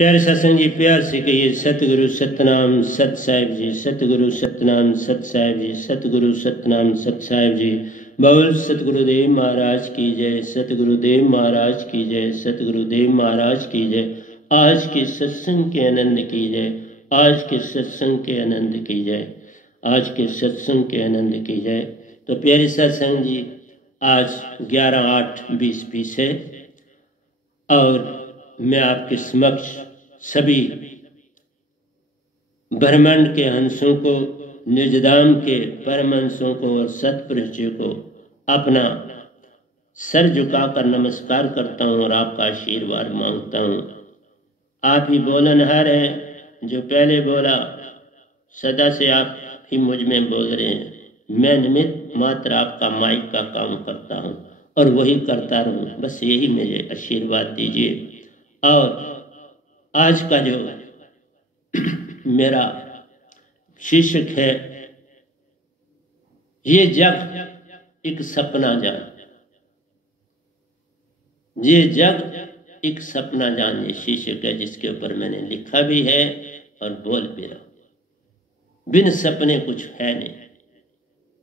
प्यारे सत्संग जी, प्यार से कहिए सतगुरु सतनाम सत साहिब जी, सतगुरु सतनाम सत साहिब जी, सतगुरु सतनाम सत साहिब जी। बोल सतगुरुदेव महाराज की जय, सतगुरुदेव महाराज की जय, सतगुरुदेव महाराज की जय। आज के सत्संग के आनंद की जय, आज के सत्संग के आनंद की जय, आज के सत्संग के आनंद की जय। तो प्यारे सत्संग जी, आज 11/8/2020 है और मैं आपके समक्ष सभी ब्रह्मांड के हंसों को, निजधाम के परमहंसों को और सतपुरुषों को अपना सर झुकाकर नमस्कार करता हूँ और आपका आशीर्वाद मांगता हूँ। आप ही बोलनहार हैं, जो पहले बोला सदा से आप ही मुझ में बोल रहे हैं। मैं निमित्त मात्र आपका माइक का काम करता हूँ और वही करता रहूँ, बस यही मुझे आशीर्वाद दीजिए। और आज का जो मेरा शीर्षक है, ये जग एक सपना जान, ये जग एक सपना जान, ये शीर्षक है जिसके ऊपर मैंने लिखा भी है और बोल भी रहा। बिन सपने कुछ है नहीं,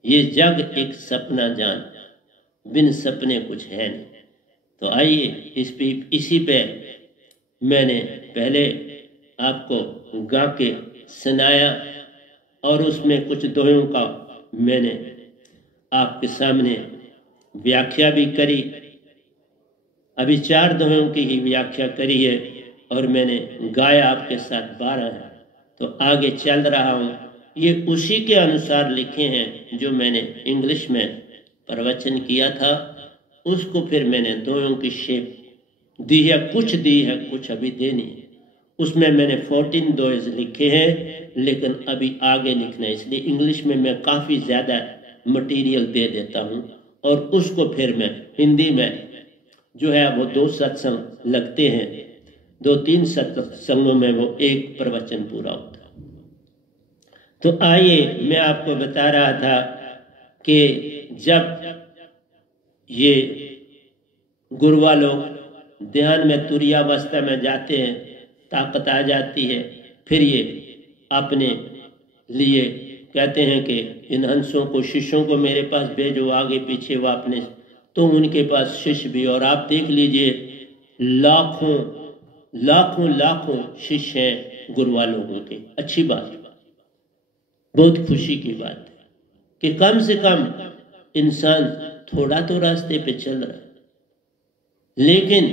ये जग एक सपना जान, बिन सपने कुछ है नहीं। तो आइए इसी पे मैंने पहले आपको गा के सुनाया और उसमें कुछ दोहों का मैंने आपके सामने व्याख्या भी करी। अभी 4 दोहों की ही व्याख्या करी है और मैंने गाया आपके साथ 12 है। तो आगे चल रहा हूँ, ये उसी के अनुसार लिखे हैं जो मैंने इंग्लिश में प्रवचन किया था, उसको फिर मैंने दोहों की शेप दी है, कुछ दी है, कुछ अभी देनी है। उसमें मैंने 14 दोहेज लिखे हैं, लेकिन अभी आगे लिखना है, इसलिए इंग्लिश में मैं काफ़ी ज़्यादा मटेरियल दे देता हूँ और उसको फिर मैं हिंदी में जो है वो 2 सत्संग लगते हैं, 2-3 सत्संगों में वो एक प्रवचन पूरा होता है। तो आइए, मैं आपको बता रहा था कि जब ये गुरुआ लोग ध्यान में तुरीयावस्था में जाते हैं, ताकत आ जाती है, फिर ये अपने लिए कहते हैं कि इन हंसों को, शिष्यों को मेरे पास भेजो, आगे पीछे वो अपने, तो उनके पास शिष्य भी, और आप देख लीजिए लाखों लाखों लाखों शिष्य हैं गुरुआ लोगों के। अच्छी बात है, बहुत खुशी की बात है कि कम से कम इंसान थोड़ा तो रास्ते पे चल रहा है। लेकिन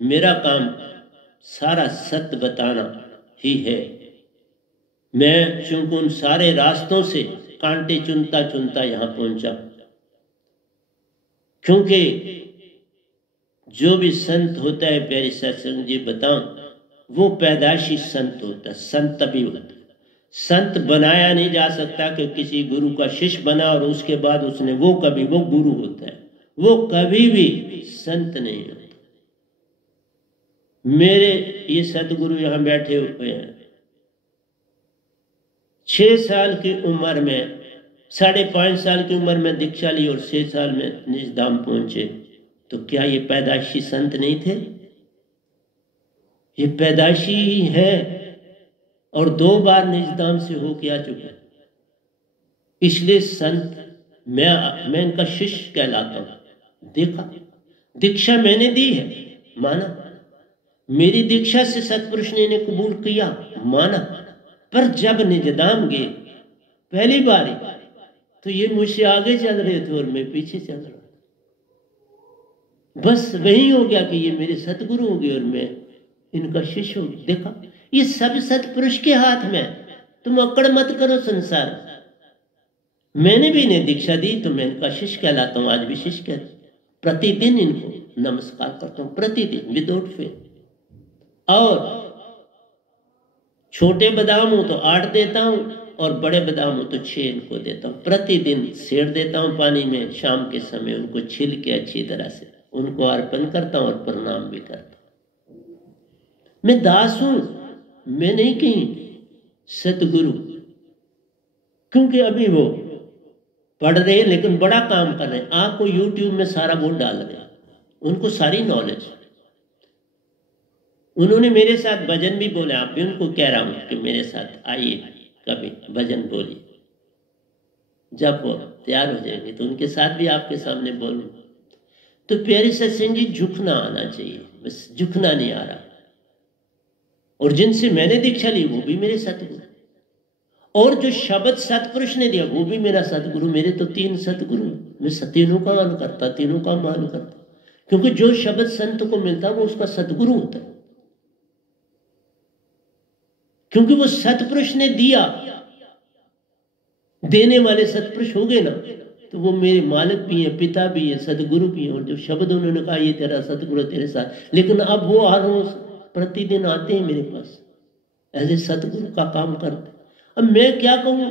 मेरा काम सारा सत्य बताना ही है। मैं चूंकि उन सारे रास्तों से कांटे चुनता चुनता यहां पहुंचा, क्योंकि जो भी संत होता है, प्यारे सत्संग जी बताऊं, वो पैदाइशी संत होता है, संत तभी होता है। संत बनाया नहीं जा सकता कि किसी गुरु का शिष्य बना और उसके बाद उसने वो गुरु होता है, वो कभी भी संत नहीं होता। मेरे ये सतगुरु यहां बैठे हुए हैं, 6 साल की उम्र में, 5.5 साल की उम्र में दीक्षा ली और 6 साल में निजधाम पहुंचे। तो क्या ये पैदाइशी संत नहीं थे? ये पैदाइशी ही है और 2 बार निजधाम से होके आ चुके, इसलिए संत मैं इनका शिष्य कहलाता हूं। देखा, दीक्षा मैंने दी है, माना, मेरी दीक्षा से सतपुरुष ने इन्हें कबूल किया, माना, पर जब निजधाम गए पहली बार तो ये मुझसे आगे चल रहे थे और मैं पीछे चल रहा था। बस वही हो गया कि ये मेरे सतगुरु हो गए और मैं इनका शिष्य हो गया। देखा, ये सब सतपुरुष के हाथ में, तुम अकड़ मत करो संसार। मैंने भी इन्हें दीक्षा दी तो मैं इनका शिष्य कहलाता हूं, आज भी शिष्य कहता हूं। प्रतिदिन इनको नमस्कार करता हूं, प्रतिदिन, विदाउट फेल। और छोटे बादाम हो तो 8 देता हूं और बड़े बादाम हो तो 6 इनको देता हूं। प्रतिदिन सेड़ देता हूं पानी में, शाम के समय उनको छिल के अच्छी तरह से उनको अर्पण करता हूं और प्रणाम भी करता हूं। मैं दास हूं, मैं नहीं कहीं सतगुरु, क्योंकि अभी वो पढ़ रहे हैं लेकिन बड़ा काम कर रहे हैं। आपको यूट्यूब में सारा वो डाल रहे हैं, उनको सारी नॉलेज, उन्होंने मेरे साथ भजन भी बोला, आप भी उनको कह रहा हूं कि मेरे साथ आइए कभी भजन बोलिए। जब वो तैयार हो जाएंगे तो उनके साथ भी आपके सामने बोलूं। तो प्यारे सत्संग जी, झुकना आना चाहिए, बस झुकना नहीं आ रहा। और जिनसे मैंने दीक्षा ली वो भी मेरे सतगुरु, और जो शब्द सतपुरुष ने दिया वो भी मेरा सतगुरु। मेरे तो 3 सतगुरु, मैं तीनों का मान करता, तीनों का मान करता, क्योंकि जो शब्द संत को मिलता वो उसका सतगुरु होता है, क्योंकि वो सतपुरुष ने दिया। देने वाले सतपुरुष हो गए ना, तो वो मेरे मालिक भी हैं, पिता भी है, सतगुरु भी है। और जो शब्द उन्होंने कहा ये तेरा सतगुरु तेरे साथ, लेकिन अब वो हर रोज प्रतिदिन आते हैं मेरे पास, ऐसे सतगुरु का काम करते। अब मैं क्या कहूं,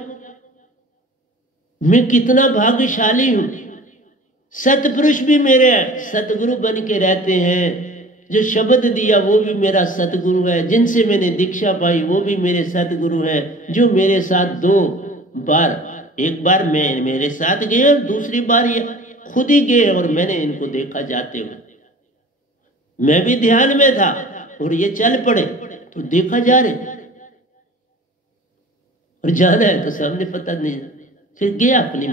मैं कितना भाग्यशाली हूं। सतपुरुष भी मेरे सतगुरु बन के रहते हैं। जो शब्द दिया वो भी मेरा सतगुरु है, जिनसे मैंने दीक्षा पाई वो भी मेरे सतगुरु हैं, जो मेरे साथ 2 बार, एक बार मैं मेरे साथ गए और दूसरी बार ये खुद ही गए और मैंने इनको देखा जाते हुए। मैं भी ध्यान में था और ये चल पड़े तो देखा जा रहे, और जाना है तो सामने पता नहीं। फिर गया अपनी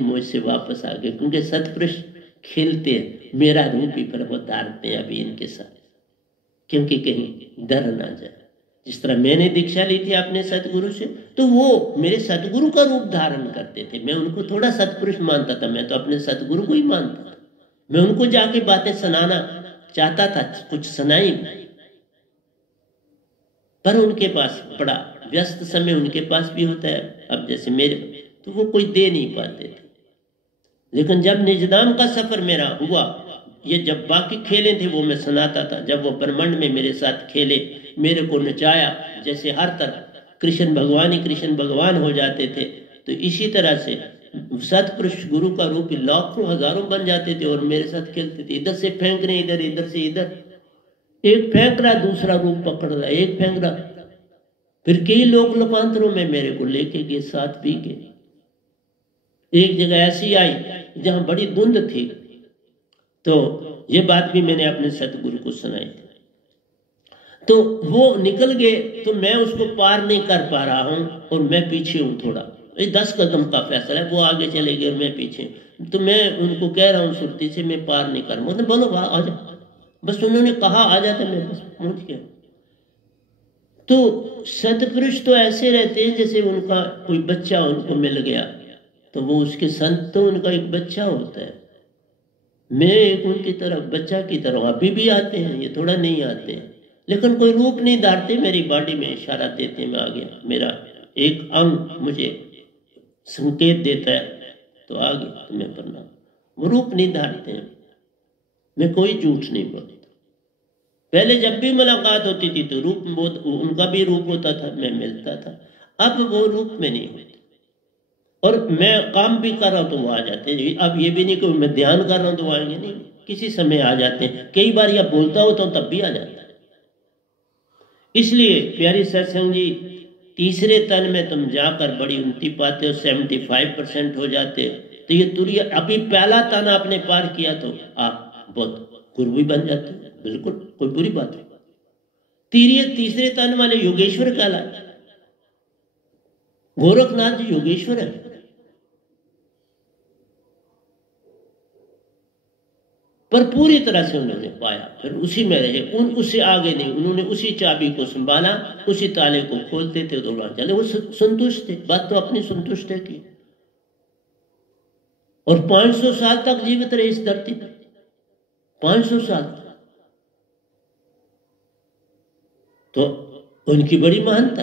मौज से वापस आ गए, क्योंकि सतपुरुष खेलते हैं, मेरा रूप ही पर वो धारते हैं अभी इनके साथ, क्योंकि कहीं डर ना जाए। जिस तरह मैंने दीक्षा ली थी अपने सतगुरु से, तो वो मेरे सतगुरु का रूप धारण करते थे। मैं उनको थोड़ा सतपुरुष मानता था, मैं तो अपने सतगुरु को ही मानता था। मैं उनको जाके बातें सुनाना चाहता था, कुछ सुनाई, पर उनके पास बड़ा व्यस्त समय उनके पास भी होता है, अब जैसे मेरे, तो वो कोई दे नहीं पाते थे। लेकिन जब निजदाम का सफर मेरा हुआ, ये जब बाकी खेले थे वो मैं सुनाता था, जब वो ब्रह्मांड में मेरे साथ खेले, मेरे को नचाया, जैसे हर तरफ कृष्ण भगवान ही कृष्ण भगवान हो जाते थे, तो इसी तरह से सतपुरुष गुरु का रूप लाखों हजारों बन जाते थे और मेरे साथ खेलते थे। इधर से फेंक रहे, इधर से इधर, एक फेंक रहा दूसरा रूप पकड़ रहा, एक फेंक रहा। फिर कई लोक लोकांतरों में मेरे को लेके गए, साथ भी गए। एक जगह ऐसी आई जहां बड़ी धुंध थी, तो ये बात भी मैंने अपने सतगुरु को सुनाई थी। तो वो निकल गए, तो मैं उसको पार नहीं कर पा रहा हूं और मैं पीछे हूं थोड़ा, 10 कदम का फैसला है, वो आगे चले गए और मैं पीछे। तो मैं उनको कह रहा हूं सुरती से, मैं पार नहीं कर, मतलब बोलो आ जा, बस उन्होंने कहा आ जाता, मैं बस पहुंच गया। तो सतपुरुष तो ऐसे रहते हैं जैसे उनका कोई बच्चा उनको मिल गया, तो वो उसके संत तो उनका एक बच्चा होता है। मैं एक उनकी तरफ बच्चा की तरह, अभी भी आते हैं, ये थोड़ा नहीं आते हैं, लेकिन कोई रूप नहीं धारते, मेरी बॉडी में इशारा देते मैं आ गया, मेरा एक अंग मुझे संकेत देता है तो आ गया, तो मैं प्रणाम। वो रूप नहीं धारते हैं, मैं कोई झूठ नहीं बोलता। पहले जब भी मुलाकात होती थी तो रूप उनका भी रूप होता था, मैं मिलता था। अब वो रूप में नहीं होते, और मैं काम भी कर रहा हूं तो वो आ जाते हैं। अब ये भी नहीं कि मैं ध्यान कर रहा हूं तो वो आएंगे, नहीं, किसी समय आ जाते हैं। कई बार या बोलता होता हूं तब भी आ जाता है। इसलिए प्यारी सत्संग जी, तीसरे तन में तुम जाकर बड़ी उन्नति पाते हो, 75% हो जाते हो। तो ये तुरिया अभी पहला तन आपने पार किया तो आप बहुत गुरु भी बन जाते हो, बिल्कुल कोई बुरी बात नहीं। तीसरे तन वाले योगेश्वर कहलाए, गोरखनाथ जी योगेश्वर है। पर पूरी तरह से उन्होंने पाया, फिर उसी में रहे, उससे आगे नहीं। उन्होंने उसी चाबी को संभाला, उसी ताले को खोलते थे तो वहां चले। वो संतुष्ट थे, बात तो अपनी संतुष्ट है की। और 500 साल तक जीवित रहे इस धरती पर, 500 साल। तो उनकी बड़ी महानता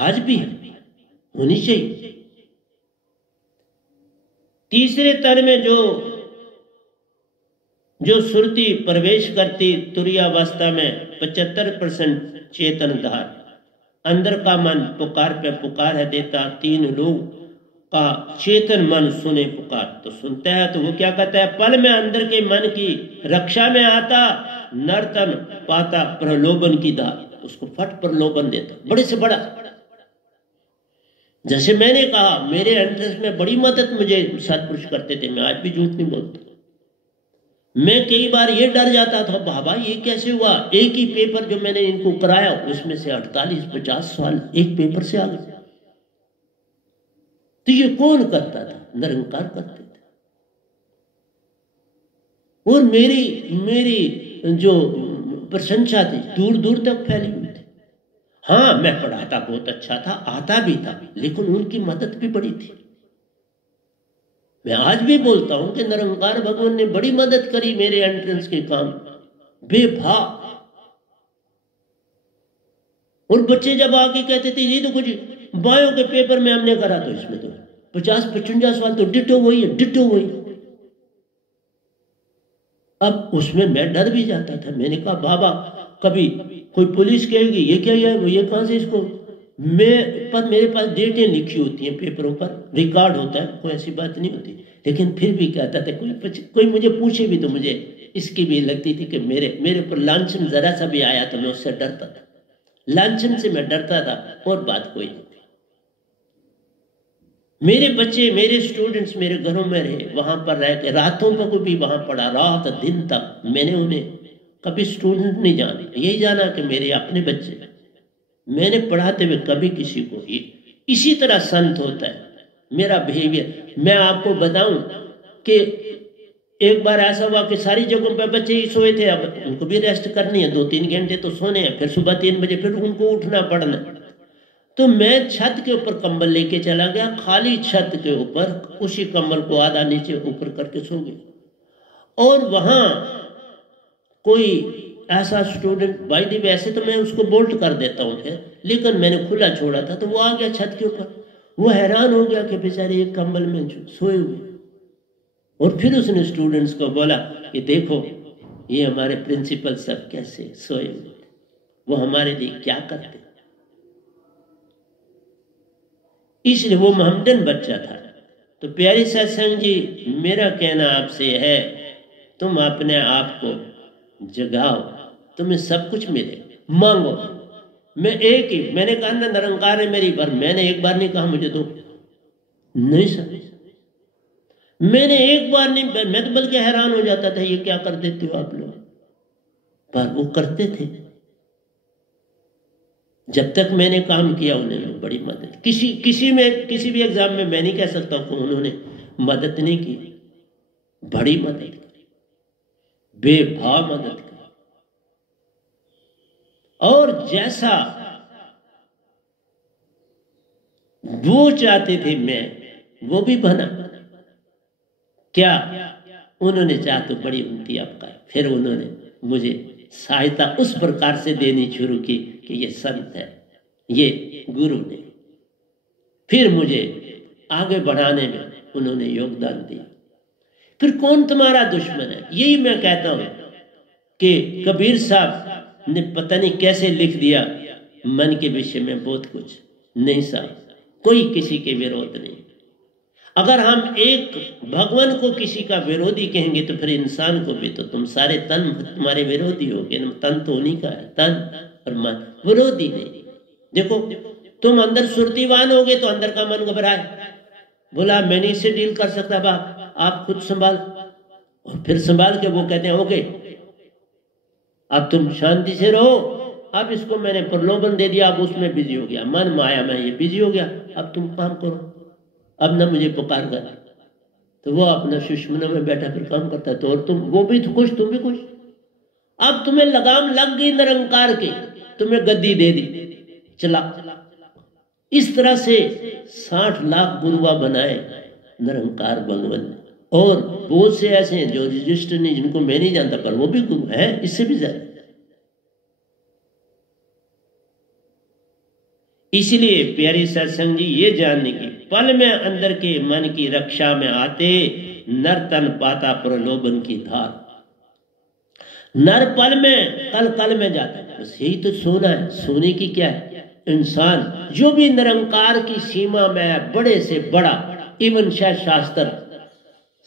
आज भी होनी चाहिए। तीसरे तन में जो सुरती प्रवेश करती तुरीयावस्था में 75% चेतन धार, अंदर का मन पुकार पे पुकार है देता। 3 लोग का चेतन मन सुने पुकार, तो सुनता है तो वो क्या कहता है, पल में अंदर के मन की रक्षा में आता, नर्तन पाता प्रलोभन की धार, उसको फट प्रलोभन देता, बड़े से बड़ा। जैसे मैंने कहा, मेरे एंट्रेंस में बड़ी मदद मुझे सतपुरुष करते थे, मैं आज भी झूठ नहीं बोलता। मैं कई बार ये डर जाता था, बाबा ये कैसे हुआ, एक ही पेपर जो मैंने इनको कराया उसमें से 48-50 सवाल एक पेपर से आ गए। तो ये कौन करता था? निरंकार करते थे। और मेरी जो प्रशंसा थी दूर दूर तक फैली हुई थी। हाँ, मैं पढ़ाता बहुत अच्छा था, आता भी था, लेकिन उनकी मदद भी बड़ी थी। मैं आज भी बोलता हूं कि निरंकार भगवान ने बड़ी मदद करी मेरे एंट्रेंस के काम, बेभाव। और बच्चे जब आके कहते थे ये तो कुछ बायो के पेपर में हमने करा, तो इसमें तो 50-55 सवाल तो डिटो वही है, डिटो वही। अब उसमें मैं डर भी जाता था। मैंने कहा बाबा कभी कोई पुलिस कहेगी ये क्या है, ये कहां से इसको, मेरे पास डेटें लिखी होती हैं, पेपरों पर रिकॉर्ड होता है, कोई ऐसी बात नहीं होती। लेकिन फिर भी कहता था कोई मुझे पूछे भी तो मुझे इसकी भी लगती थी कि मेरे ऊपर लांछन जरा सा भी आया तो मैं उससे डरता था। लांछन से मैं डरता था, और बात कोई नहीं। मेरे बच्चे, मेरे स्टूडेंट्स मेरे घरों में रहे, वहां पर रह के रातों को भी वहां पढ़ा, रात दिन तक। मैंने उन्हें कभी स्टूडेंट नहीं जाना, यही जाना कि मेरे अपने बच्चे। मैंने पढ़ाते हुए कभी किसी को, इसी तरह संत होता है मेरा बिहेवियर। मैं आपको बताऊं कि एक बार ऐसा हुआ कि सारी जगहों पर बच्चे ही सोए थे, अब उनको भी रेस्ट करनी है, 2-3 घंटे तो सोने हैं, फिर सुबह 3 बजे फिर उनको उठना पड़ना। तो मैं छत के ऊपर कंबल लेके चला गया, खाली छत के ऊपर उसी कंबल को आधा नीचे ऊपर करके सो गया। और वहां कोई ऐसा स्टूडेंट, भाई दी वैसे तो मैं उसको बोल्ट कर देता हूँ फिर, लेकिन मैंने खुला छोड़ा था, तो वो आ गया छत के ऊपर। वो हैरान हो गया कि बेचारे एक कंबल में सोए हुए। और फिर उसने स्टूडेंट्स को बोला कि देखो ये हमारे प्रिंसिपल सब कैसे सोए हुए, वो हमारे लिए क्या करते। इसलिए वो मोहम्मदन बच्चा था। तो प्यारी सत्संग जी, मेरा कहना आपसे है, तुम अपने आप को जगाओ, तुम्हें सब कुछ मिले, मांगो। मैंने कहा ना निरंकार है मेरी, पर मैंने एक बार नहीं कहा मुझे दो, नहीं सर, मैंने एक बार नहीं, मैं तो बल्कि हैरान हो जाता था ये क्या कर देते हो आप लोग, पर वो करते थे। जब तक मैंने काम किया उन्होंने बड़ी मदद, किसी भी एग्जाम में मैं नहीं कह सकता कि उन्होंने मदद नहीं की, बड़ी मदद की, बेभाव मदद की। और जैसा वो चाहते थे मैं वो भी बना। क्या उन्होंने चाहा तो बड़ी उन्नति आपका। फिर उन्होंने मुझे सहायता उस प्रकार से देनी शुरू की कि ये संत है, ये गुरु ने। फिर मुझे आगे बढ़ाने में उन्होंने योगदान दिया। फिर कौन तुम्हारा दुश्मन है, यही मैं कहता हूं कि कबीर साहब ने पता नहीं कैसे लिख दिया मन के विषय में बहुत कुछ। नहीं साहब, कोई किसी के विरोध नहीं। अगर हम एक भगवान को किसी का विरोधी कहेंगे तो फिर इंसान को भी तो तुम सारे तन तुम्हारे विरोधी हो गए। तन तो उन्हीं का है, तन और मन, विरोधी नहीं। देखो तुम अंदर सुरतीवान हो गए तो अंदर का मन घबराए, बोला मैं नहीं इससे डील कर सकता, बाप आप खुद संभाल। और फिर संभाल के वो कहते हैं ओके अब तुम शांति से रहो, अब इसको मैंने प्रलोभन दे दिया, अब उसमें बिजी हो गया, मन माया में ये बिजी हो गया, अब तुम काम करो, अब ना मुझे पुकार कर। तो वो अपना सुषमनों में बैठा फिर काम करता है। तो और तुम, वो भी तो खुश, तुम भी खुश। अब तुम्हें लगाम लग गई निरंकार की, तुम्हें गद्दी दे दी, चला। इस तरह से 60 लाख गुरुआ बनाए निरंकार भगवान ने। और बहुत से ऐसे हैं जो रजिस्टर नहीं, जिनको मैं नहीं जानता, पर वो भी गुरु है, इससे भी ज्यादा। इसलिए प्यारी सत्संग जी, ये जानने की पल में अंदर के मन की रक्षा में आते, नर तन पाता प्रलोभन की धार। नर पल में कल में जाता है, बस यही तो सोना है। सोने की क्या है? इंसान जो भी निरंकार की सीमा में है, बड़े से बड़ा, इवन शास्त्र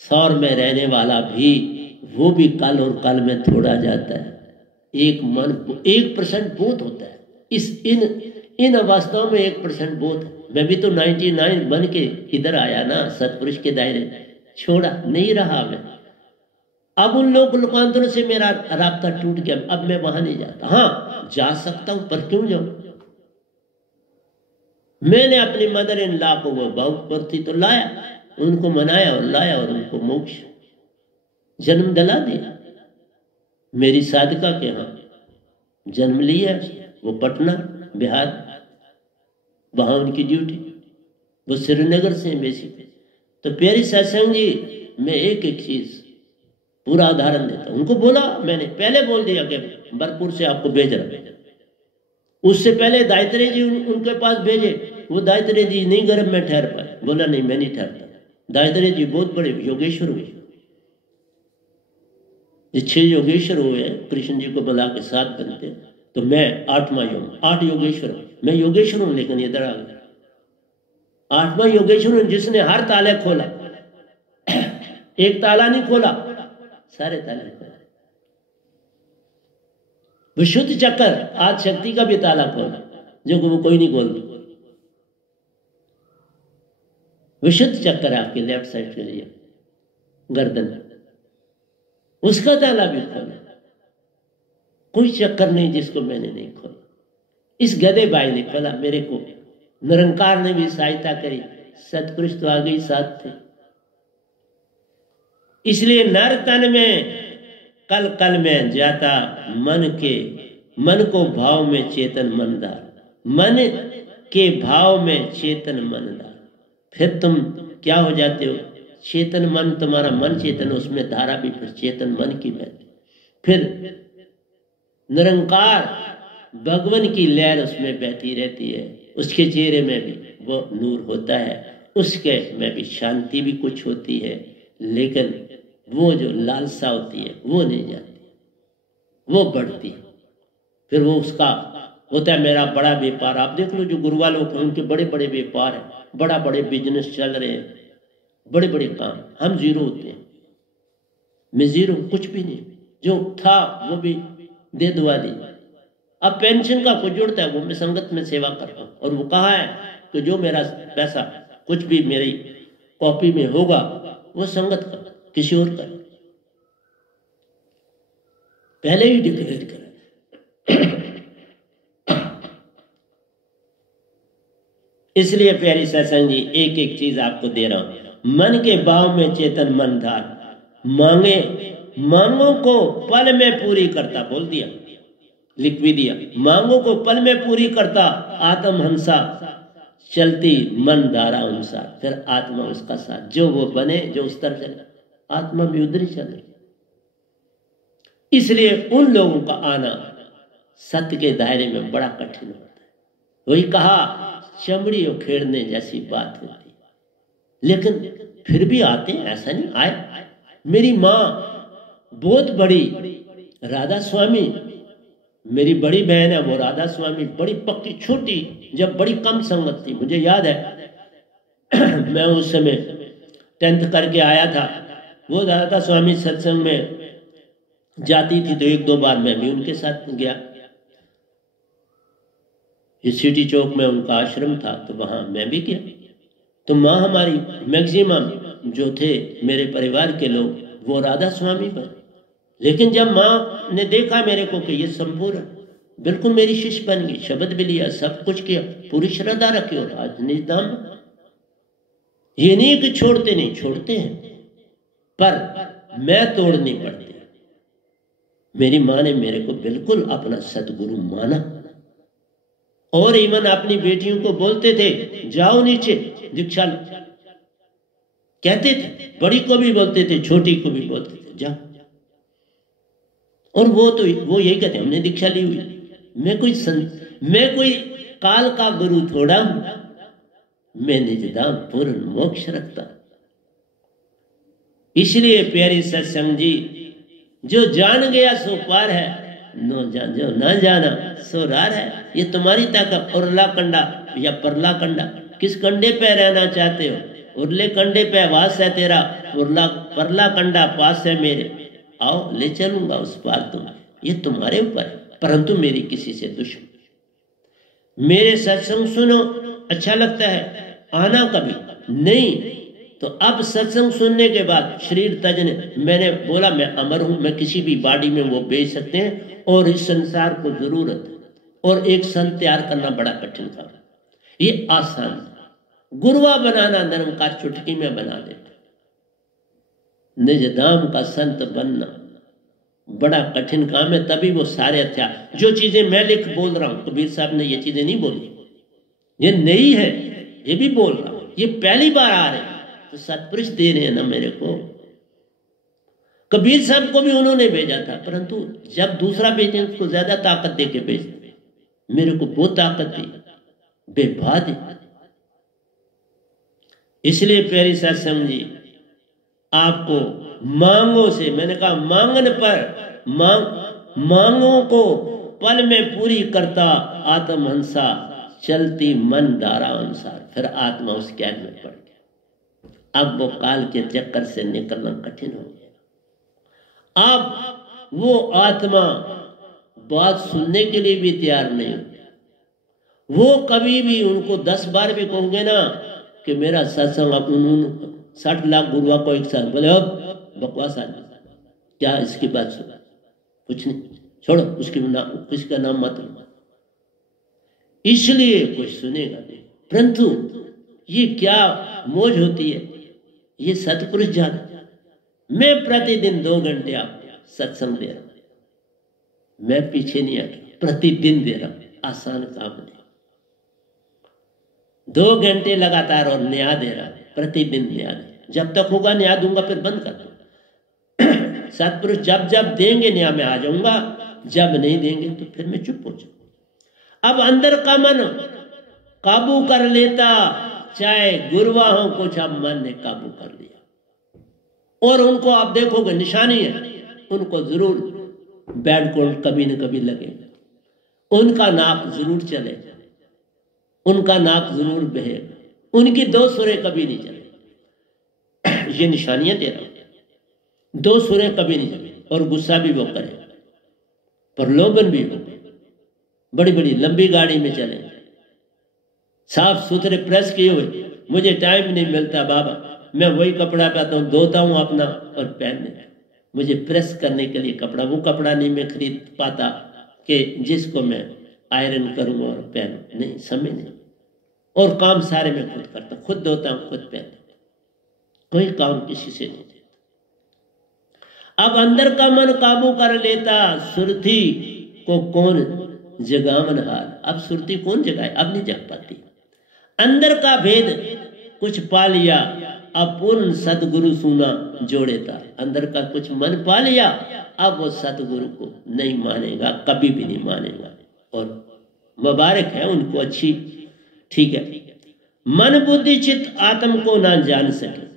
सौर में रहने वाला भी, वो भी कल और कल में थोड़ा जाता है। एक मन 1% बहुत होता है। इन अवस्थाओं में 1% बहुत है। मैं भी तो 99 बन के इधर आया ना, सतपुरुष के दायरे छोड़ा नहीं रहा मैं। अब उन लोकांतरों से मेरा राब्ता टूट गया, अब मैं वहां नहीं जाता। हाँ जा सकता हूं, पर क्यों जाऊं? मैंने अपनी मदर इन लॉ को वो भावपूर्ति तो लाया, उनको मनाया और लाया और उनको मोक्ष जन्म दिला दिया। मेरी साधिका के यहाँ जन्म लिया, वो पटना बिहार, वहां उनकी ड्यूटी, वो श्रीनगर से बेसिक। तो प्यारी सत्संग जी, मैं एक एक चीज पूरा उदाहरण देता हूं। उनको बोला, मैंने पहले बोल दिया कि बरपुर से आपको भेज रहा। उससे पहले दायित्रे जी उनके पास भेजे, वो दायित्रे जी नहीं गर्भ में ठहर पाए, बोला नहीं मैं नहीं ठहरता। दायित्रे जी बहुत बड़े योगेश्वर हुए, 6 योगेश्वर हुए, कृष्ण जी को बुला के 7 बनते, तो मैं 8वां योग, 8 योगेश्वर, मैं योगेश्वर हूं, लेकिन इधर आ गया 8वां योगेश्वर हूं, जिसने हर ताले खोला, एक ताला नहीं खोला, सारे ताले खोले। विशुद्ध चक्कर आज शक्ति का भी ताला खोला, जो वो कोई नहीं खोलती। विशुद्ध चक्कर आपके लेफ्ट साइड के लिए गर्दन, उसका ताला भी खोला। कोई चक्कर नहीं जिसको मैंने नहीं खोला। इस गधे भाई ने खोला मेरे को, निरंकार ने भी सहायता करी, सतपुरुष तो आगे ही साथ थे। इसलिए नर तन में कल कल में जाता, मन को भाव में चेतन मनदार, मन के भाव में चेतन मनदार। फिर तुम क्या हो जाते हो? चेतन मन, तुम्हारा मन चेतन, उसमें धारा भी फिर चेतन मन की बहती, फिर निरंकार भगवान की लहर उसमें बहती रहती है। उसके चेहरे में भी वो नूर होता है, उसके में भी शांति भी कुछ होती है, लेकिन वो जो लालसा होती है वो नहीं जाती, वो बढ़ती है। फिर वो उसका होता है मेरा बड़ा व्यापार। आप देख लो जो गुरु वालों के, उनके बड़े बड़े व्यापार है, बड़ा बड़े बिजनेस चल रहे हैं, बड़े बड़े काम। हम जीरो होते हैं, मैं जीरो, कुछ भी नहीं, जो था वो भी दे दुआ दी। अब पेंशन का कुछ जुड़ता है, वो मैं संगत में सेवा करता हूँ, और वो कहा है कि जो मेरा पैसा कुछ भी मेरी कॉपी में होगा वो संगत का, किसी और का पहले ही डिक्लेयर करा। इसलिए प्यारी सत्संग जी, एक एक चीज आपको दे रहा हूं। मन के भाव में चेतन मन धार, मांगे मांगों को पल में पूरी करता, बोल दिया, लिख भी दिया, मांगों को पल में पूरी करता, आत्म हंसा चलती मन धारा अनुसार। फिर आत्मा उसका साथ, जो वो बने, जो उस तरफ चले, आत्मा भी उधर ही चले। इसलिए उन लोगों का आना सत्य के दायरे में बड़ा कठिन होता है। वही कहा, चमड़ी उखेड़ने जैसी बात होती, लेकिन फिर भी आते हैं, ऐसा नहीं आए। मेरी माँ बहुत बड़ी राधा स्वामी, मेरी बड़ी बहन है वो राधा स्वामी, बड़ी पक्की, छोटी, जब बड़ी कम संगत थी, मुझे याद है मैं उस समय 10th करके आया था। वो राधा स्वामी सत्संग में जाती थी, तो 1-2 बार मैं भी उनके साथ गया। ये सिटी चौक में उनका आश्रम था, तो वहां मैं भी गया। तो माँ हमारी मैक्सिमम जो थे मेरे परिवार के लोग, वो राधा स्वामी पर। लेकिन जब माँ ने देखा मेरे को कि ये संपूर्ण बिल्कुल मेरी शिष्य बन गई, शब्द भी लिया, सब कुछ किया, पूरी श्रद्धा रखी, और आज निजधाम। ये नहीं कि छोड़ते नहीं, छोड़ते हैं, पर मैं तोड़नी पड़ती। मेरी माँ ने मेरे को बिल्कुल अपना सतगुरु माना, और इवन अपनी बेटियों को बोलते थे जाओ नीचे दीक्षा लो, कहते थे, बड़ी को भी बोलते थे, छोटी को भी बोलते थे जाओ। और वो यही कहते हमने दीक्षा ली हुई। मैं कोई काल का गुरु थोड़ा हूं, मैं निजधाम पूर्ण मोक्ष रखता। इसलिए प्यारी सत्संग जी, जो जान गया सो पार है, जो ना जाना सो रार है। ये तुम्हारी ताकत, उरला कंडा या परला कंडा, किस कंडे पे रहना चाहते हो? उरले कंडे पे वास है तेरा, परला कंडा पास है मेरे, आओ ले चलूंगा उस पार तुम। ये तुम्हारे ऊपर है, परंतु मेरी किसी से दुश्मन। मेरे सत्संग सुनो, अच्छा लगता है, आना कभी नहीं, तो अब सत्संग सुनने के बाद शरीर तजने, मैंने बोला मैं अमर हूं, मैं किसी भी बॉडी में वो बेच सकते हैं और इस संसार को जरूरत है, और एक संत तैयार करना बड़ा कठिन काम, ये आसान। गुरुआ बनाना निरंकार चुटकी में बना देते, निज धाम का संत बनना बड़ा कठिन काम है। तभी वो सारे हथियार, जो चीजें मैं लिख बोल रहा हूं, कबीर साहब ने ये चीजें नहीं बोली, ये नई है, ये भी बोल रहा हूं, ये पहली बार आ रहे हैं, तो सतपुरुष दे रहे हैं ना मेरे को। कबीर साहब को भी उन्होंने भेजा था, परंतु जब दूसरा भेजे उसको ज्यादा ताकत दे के भेजते, मेरे को वो ताकत दी, बेबाद। इसलिए प्यारी सत्संग जी, आपको मांगों से, मैंने कहा मांगन पर मांगों को पल में पूरी करता आत्महंसा, चलती मन धारा अनुसार। फिर आत्मा उस कैद में पड़ गया। अब वो काल के चक्कर से निकलना कठिन हो गया। अब वो आत्मा बात सुनने के लिए भी तैयार नहीं होती। वो कभी भी, उनको 10 बार भी कहोगे ना कि मेरा सत्संग, अब उन्होंने 60 लाख गुरुआ को एक साथ बोले, अब बकवास आदमी, क्या इसकी बात सुना, कुछ नहीं, छोड़ो उसकी नाम, किसका नाम मत लो, इसलिए कुछ सुनेगा नहीं। परंतु ये क्या मौज होती है, ये सतपुरुष जाने। मैं प्रतिदिन 2 घंटे आपको सत्संग दे रहा हूं, मैं पीछे नहीं हट रहा, प्रतिदिन दे रहा हूं, आसान काम नहीं। 2 घंटे लगातार और न्याय दे रहा हूं, प्रतिदिन न्याय दे, जब तक होगा न्याय दूंगा, फिर बंद कर दूंगा। सतपुरुष जब जब देंगे न्याय में आ जाऊंगा, जब नहीं देंगे तो फिर मैं चुप हो जाऊंगा। अब अंदर का मन काबू कर लेता, चाहे गुरुआ हो कुछ, अब मन ने काबू कर लिया। और उनको आप देखोगे निशानी है, उनको जरूर बैड कोल्ड कभी न कभी लगेगा, उनका नाक जरूर चले, उनका नाक जरूर बहेगा, उनकी 2 सुरें कभी नहीं चले। ये निशानियां दे रहा हूं, 2 सुरें कभी नहीं चले, और गुस्सा भी वो करे, प्रलोभन भी हो, बड़ी बड़ी लंबी गाड़ी में चले, साफ सुथरे प्रेस किए हुए, मुझे टाइम नहीं मिलता बाबा, मैं वही कपड़ा पहनता हूँ, धोता हूँ अपना और पहनने, मुझे प्रेस करने के लिए कपड़ा, वो कपड़ा नहीं मैं खरीद पाता कि जिसको मैं आयरन करूँ और पहनूं, नहीं, समय नहीं। और काम सारे मैं खुद करता, खुद धोता हूँ, खुद पहनता, कोई काम किसी से नहीं देता। अब अंदर का मन काबू कर लेता, सुरती को कौन जगावन हाल। अब सुरती कौन जगाए, अब नहीं जग पाती। अंदर का भेद कुछ पा लिया, अब पूर्ण सतगुरु सुना जोड़ेता। अंदर का कुछ मन पा लिया, अब वो सतगुरु को नहीं मानेगा, कभी भी नहीं मानेगा। और मुबारक है उनको, अच्छी, ठीक है। मन बुद्धि चित्त आत्म को ना जान सके।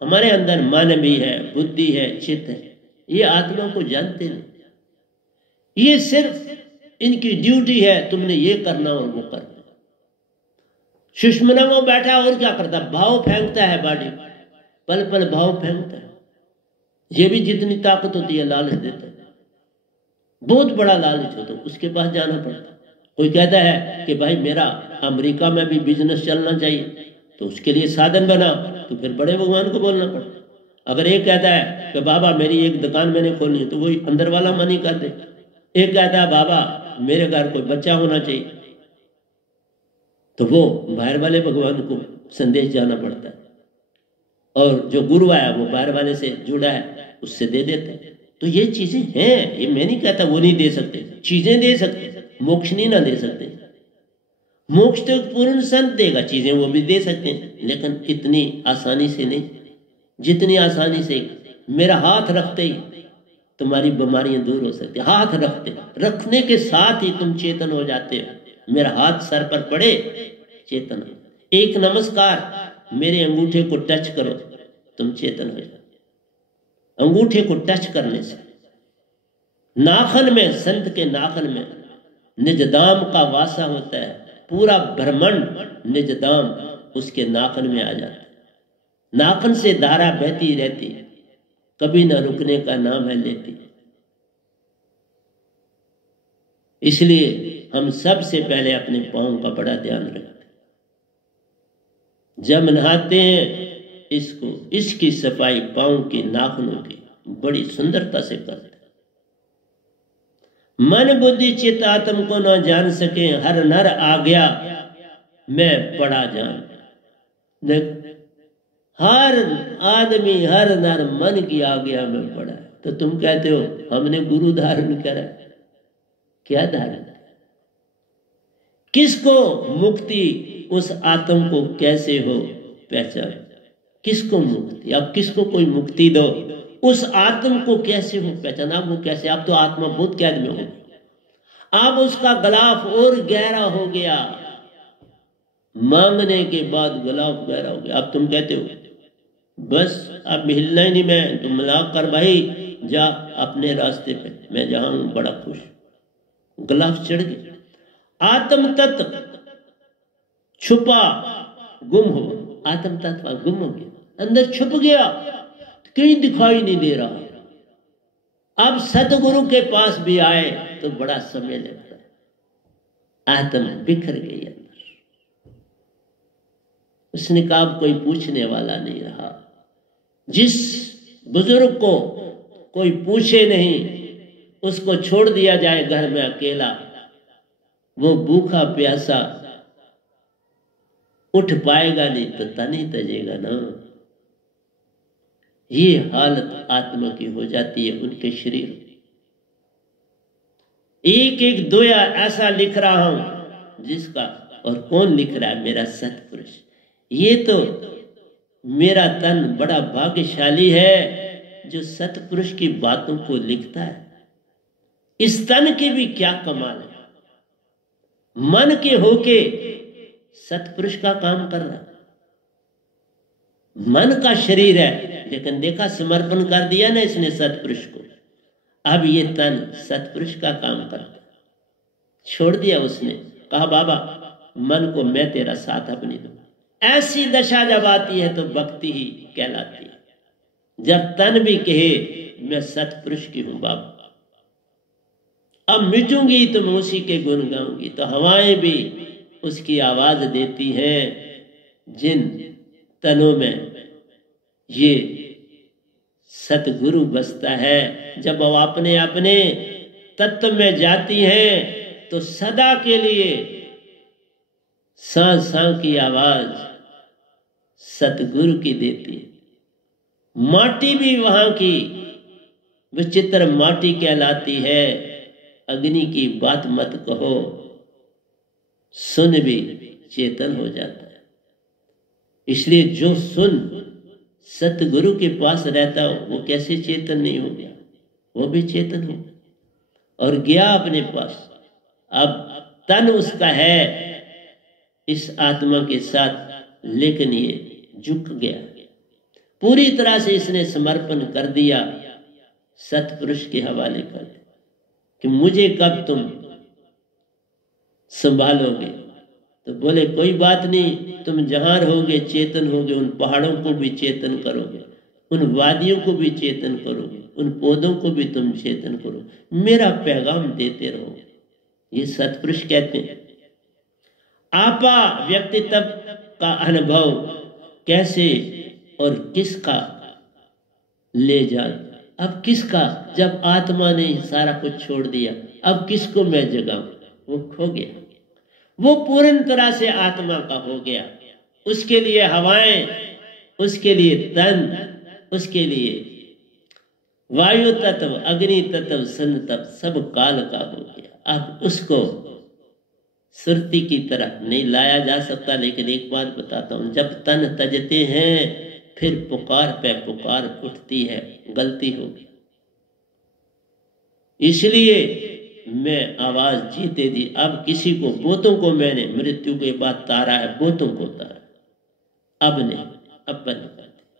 हमारे अंदर मन भी है, बुद्धि है, चित्त है, ये आत्मा को जानते नहीं। ये सिर्फ इनकी ड्यूटी है, तुमने ये करना और वो करना। सुषमना वो बैठा और क्या करता, भाव फेंकता है, बॉडी पल पल भाव फेंकता है। ये भी जितनी ताकत होती है लालच देता है, बहुत बड़ा लालच होता है, उसके पास जाना पड़ता। कोई कहता है कि भाई मेरा अमेरिका में भी बिजनेस चलना चाहिए, तो उसके लिए साधन बना, तो फिर बड़े भगवान को बोलना पड़ता। अगर एक कहता है कि बाबा मेरी एक दुकान मैंने खोलनी है, तो वही अंदर वाला मन ही कर दे। एक कहता है बाबा मेरे घर कोई बच्चा होना चाहिए, तो वो बाहर वाले भगवान को संदेश जाना पड़ता है। और जो गुरु आया वो बाहर वाले से जुड़ा है, उससे दे देते हैं। तो ये चीजें हैं, ये मैं नहीं कहता वो नहीं दे सकते, चीजें दे सकते, मोक्ष नहीं ना दे सकते। मोक्ष तो पूर्ण संत देगा, चीजें वो भी दे सकते हैं, लेकिन इतनी आसानी से नहीं, जितनी आसानी से मेरा हाथ रखते ही तुम्हारी बीमारियां दूर हो सकती। हाथ रखने के साथ ही तुम चेतन हो जाते हो। मेरा हाथ सर पर पड़े, चेतन। एक नमस्कार, मेरे अंगूठे को टच करो, तुम चेतन हो जाते। अंगूठे को टच करने से नाखन में, संत के नाखन में निजदाम का वासा होता है। पूरा ब्रह्मांड निजदाम उसके नाखन में आ जाता है। नाखन से धारा बहती रहती है, कभी ना रुकने का नाम है लेती। इसलिए हम सबसे पहले अपने पांव का बड़ा ध्यान रखते हैं। जब नहाते हैं इसको इसकी सफाई पांव के नाखूनों की बड़ी सुंदरता से करते। मन बुद्धि चित्त आत्म को न जान सके, हर नर आ गया मैं पड़ा जान। हर आदमी हर नर मन की आ गया मैं पड़ा। तो तुम कहते हो हमने गुरु धारण करा, क्या धारण? किसको मुक्ति उस आत्म को कैसे हो पहचान? किसको मुक्ति? अब किसको कोई मुक्ति दो, उस आत्म को कैसे हो पहचान? अब वो कैसे? अब तो आत्मा भूत कैद में हो, अब उसका गलाफ और गहरा हो गया, मांगने के बाद गलाफ गहरा हो गया। अब तुम कहते हो बस अब हिलना ही नहीं, मैं तुम मलाक कर भाई, जा अपने रास्ते पे, मैं जहां हूं बड़ा खुश। गलाफ चढ़ गया। आत्म तत्व छुपा गुम हो, आत्म तत्व गुम हो गया, अंदर छुप गया, कहीं दिखाई नहीं दे रहा। अब सतगुरु के पास भी आए तो बड़ा समय लगता है, आत्म बिखर गई अंदर। उसने कहा कोई पूछने वाला नहीं रहा। जिस बुजुर्ग को कोई पूछे नहीं, उसको छोड़ दिया जाए घर में अकेला, वो भूखा प्यासा उठ पाएगा नहीं तो तन ही तजेगा ना। ये हालत आत्मा की हो जाती है उनके शरीर। एक एक दोया ऐसा लिख रहा हूं जिसका, और कौन लिख रहा है? मेरा सतपुरुष। ये तो मेरा तन बड़ा भाग्यशाली है जो सतपुरुष की बातों को लिखता है। इस तन की भी क्या कमाल है, मन के होके सतपुरुष का काम कर रहा। मन का शरीर है, लेकिन देखा समर्पण कर दिया ना इसने सतपुरुष को। अब ये तन सतपुरुष का काम करता, छोड़ दिया उसने। कहा बाबा मन को मैं तेरा साथ अपनी दूं। ऐसी दशा जब आती है तो भक्ति ही कहलाती है। जब तन भी कहे मैं सतपुरुष की हूं बाबा, अब मिटूंगी तो मैं उसी के गुण गाऊंगी, तो हवाएं भी उसकी आवाज देती हैं। जिन तनों में ये सतगुरु बसता है, जब वो अपने अपने तत्व में जाती हैं तो सदा के लिए सांस सांस की आवाज सतगुरु की देती है। माटी भी वहां की विचित्र माटी कहलाती है। अग्नि की बात मत कहो, सुन भी चेतन हो जाता है। इसलिए जो सुन सतगुरु के पास रहता हो वो कैसे चेतन नहीं हो गया? वो भी चेतन हो और गया अपने पास। अब तन उसका है इस आत्मा के साथ, लेकिन ये झुक गया, पूरी तरह से इसने समर्पण कर दिया, सतपुरुष के हवाले कर दिया कि मुझे कब तुम संभालोगे। तो बोले कोई बात नहीं, तुम जहां रहोगे चेतन होगे, उन पहाड़ों को भी चेतन करोगे, उन वादियों को भी चेतन करोगे, उन पौधों को भी तुम चेतन करो, मेरा पैगाम देते रहो। ये सतपुरुष कहते हैं। आपा व्यक्तित्व का अनुभव कैसे और किसका ले जा? अब किसका? जब आत्मा ने सारा कुछ छोड़ दिया, अब किसको मैं जगाऊं? वो खो गया, वो पूर्ण तरह से आत्मा का हो गया। उसके लिए हवाएं, उसके लिए तन, उसके लिए वायु तत्व, अग्नि तत्व, सन तत्व सब काल का हो गया। अब उसको सुरती की तरह नहीं लाया जा सकता। लेकिन एक बात बताता हूं, जब तन तजते हैं फिर पुकार पे पुकार उठती है, गलती होगी। इसलिए मैं आवाज जीते दी। अब किसी को, बोतों को मैंने मृत्यु के बाद तारा है, बोतों को तारा, अब नहीं, अब बंद कर दिया।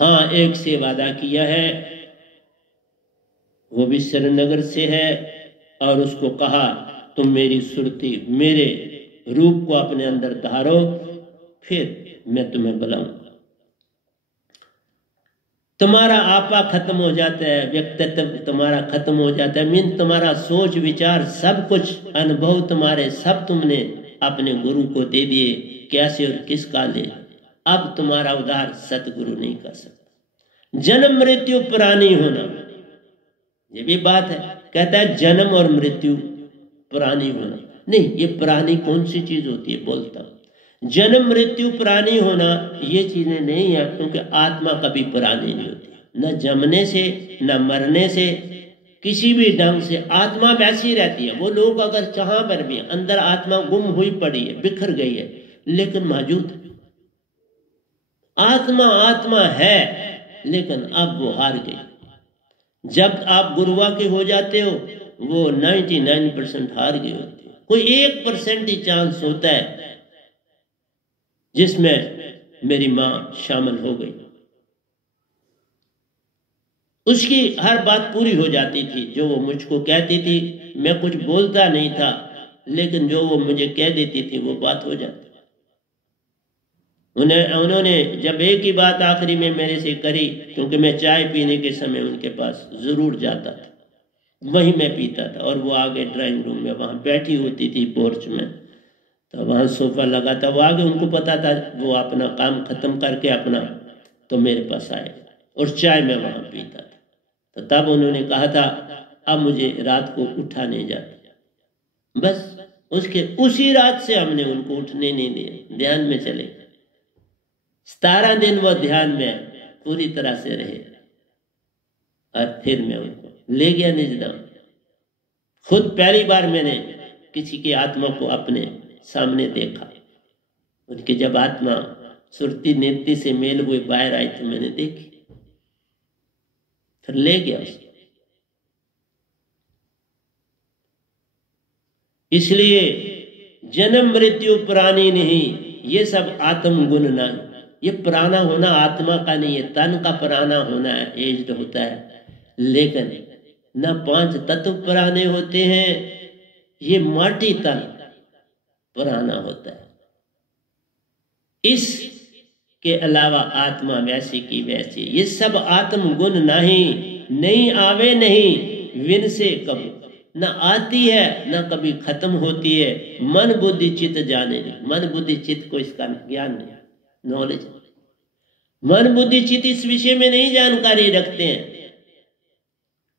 हाँ, एक से वादा किया है, वो भी श्रीनगर से है, और उसको कहा तुम मेरी सुरती, मेरे रूप को अपने अंदर धारो, फिर मैं तुम्हें बुलाऊंगा। तुम्हारा आपा खत्म हो जाता है, व्यक्तित्व तुम्हारा खत्म हो जाता है, मीन तुम्हारा सोच विचार सब कुछ, अनुभव तुम्हारे सब तुमने अपने गुरु को दे दिए। कैसे और किस काले अब तुम्हारा उद्धार सतगुरु नहीं कर सकता। जन्म मृत्यु पुरानी होना, ये भी बात है। कहता है जन्म और मृत्यु पुरानी होना, नहीं, ये पुरानी कौन सी चीज होती है? बोलता हूं जन्म मृत्यु पुरानी होना ये चीजें नहीं है, क्योंकि आत्मा कभी पुरानी नहीं होती, न जमने से न मरने से, किसी भी ढंग से आत्मा वैसी रहती है। वो लोग अगर जहां पर भी अंदर आत्मा गुम हुई पड़ी है, बिखर गई है, लेकिन मौजूद आत्मा आत्मा है, लेकिन अब वो हार गई। जब आप गुरुआ के हो जाते हो, वो 99% हार गए होते हैं। कोई 1% ही चांस होता है जिसमें मेरी मां शामिल हो गई। उसकी हर बात पूरी हो जाती थी, जो वो मुझको कहती थी। मैं कुछ बोलता नहीं था, लेकिन जो वो मुझे कह देती थी वो बात हो जाती। उन्होंने जब एक ही बात आखिरी में मेरे से करी, क्योंकि मैं चाय पीने के समय उनके पास जरूर जाता था, वहीं मैं पीता था, और वो आगे ड्राइंग रूम में वहां बैठी होती थी पोर्च में, तो वहां सोफा लगा था, वो आगे, उनको पता था वो अपना काम खत्म करके अपना तो मेरे पास आए, और चाय में वहां पीता था। तो तब उन्होंने कहा था अब मुझे रात को उठा नहीं जाता। बस उसी रात से हमने उनको उठने नहीं दिया, ध्यान में चले। 17 दिन वो ध्यान में पूरी तरह से रहे, और फिर मैं उनको ले गया निजधाम। खुद पहली बार मैंने किसी की आत्मा को अपने सामने देखा। उनकी जब आत्मा सुरती नेत्ती से मेल हुए बाहर आई तो मैंने देखी, फिर ले गया उसको। इसलिए जन्म मृत्यु पुरानी नहीं, ये सब आत्म गुण नहीं। ये पुराना होना आत्मा का नहीं है, तन का पुराना होना है, एज्ड होता है। लेकिन न 5 तत्व पुराने होते हैं, ये माटी तन पुराना होता है। इसके अलावा आत्मा वैसी की वैसी, ये सब आत्म गुण नहीं आवे नहीं, विन से कभी न आती है न कभी खत्म होती है। मन बुद्धि चित्त जाने नहीं, मन बुद्धि चित्त को इसका ज्ञान नहीं, नॉलेज। मन बुद्धि चित्त इस विषय में नहीं जानकारी रखते हैं,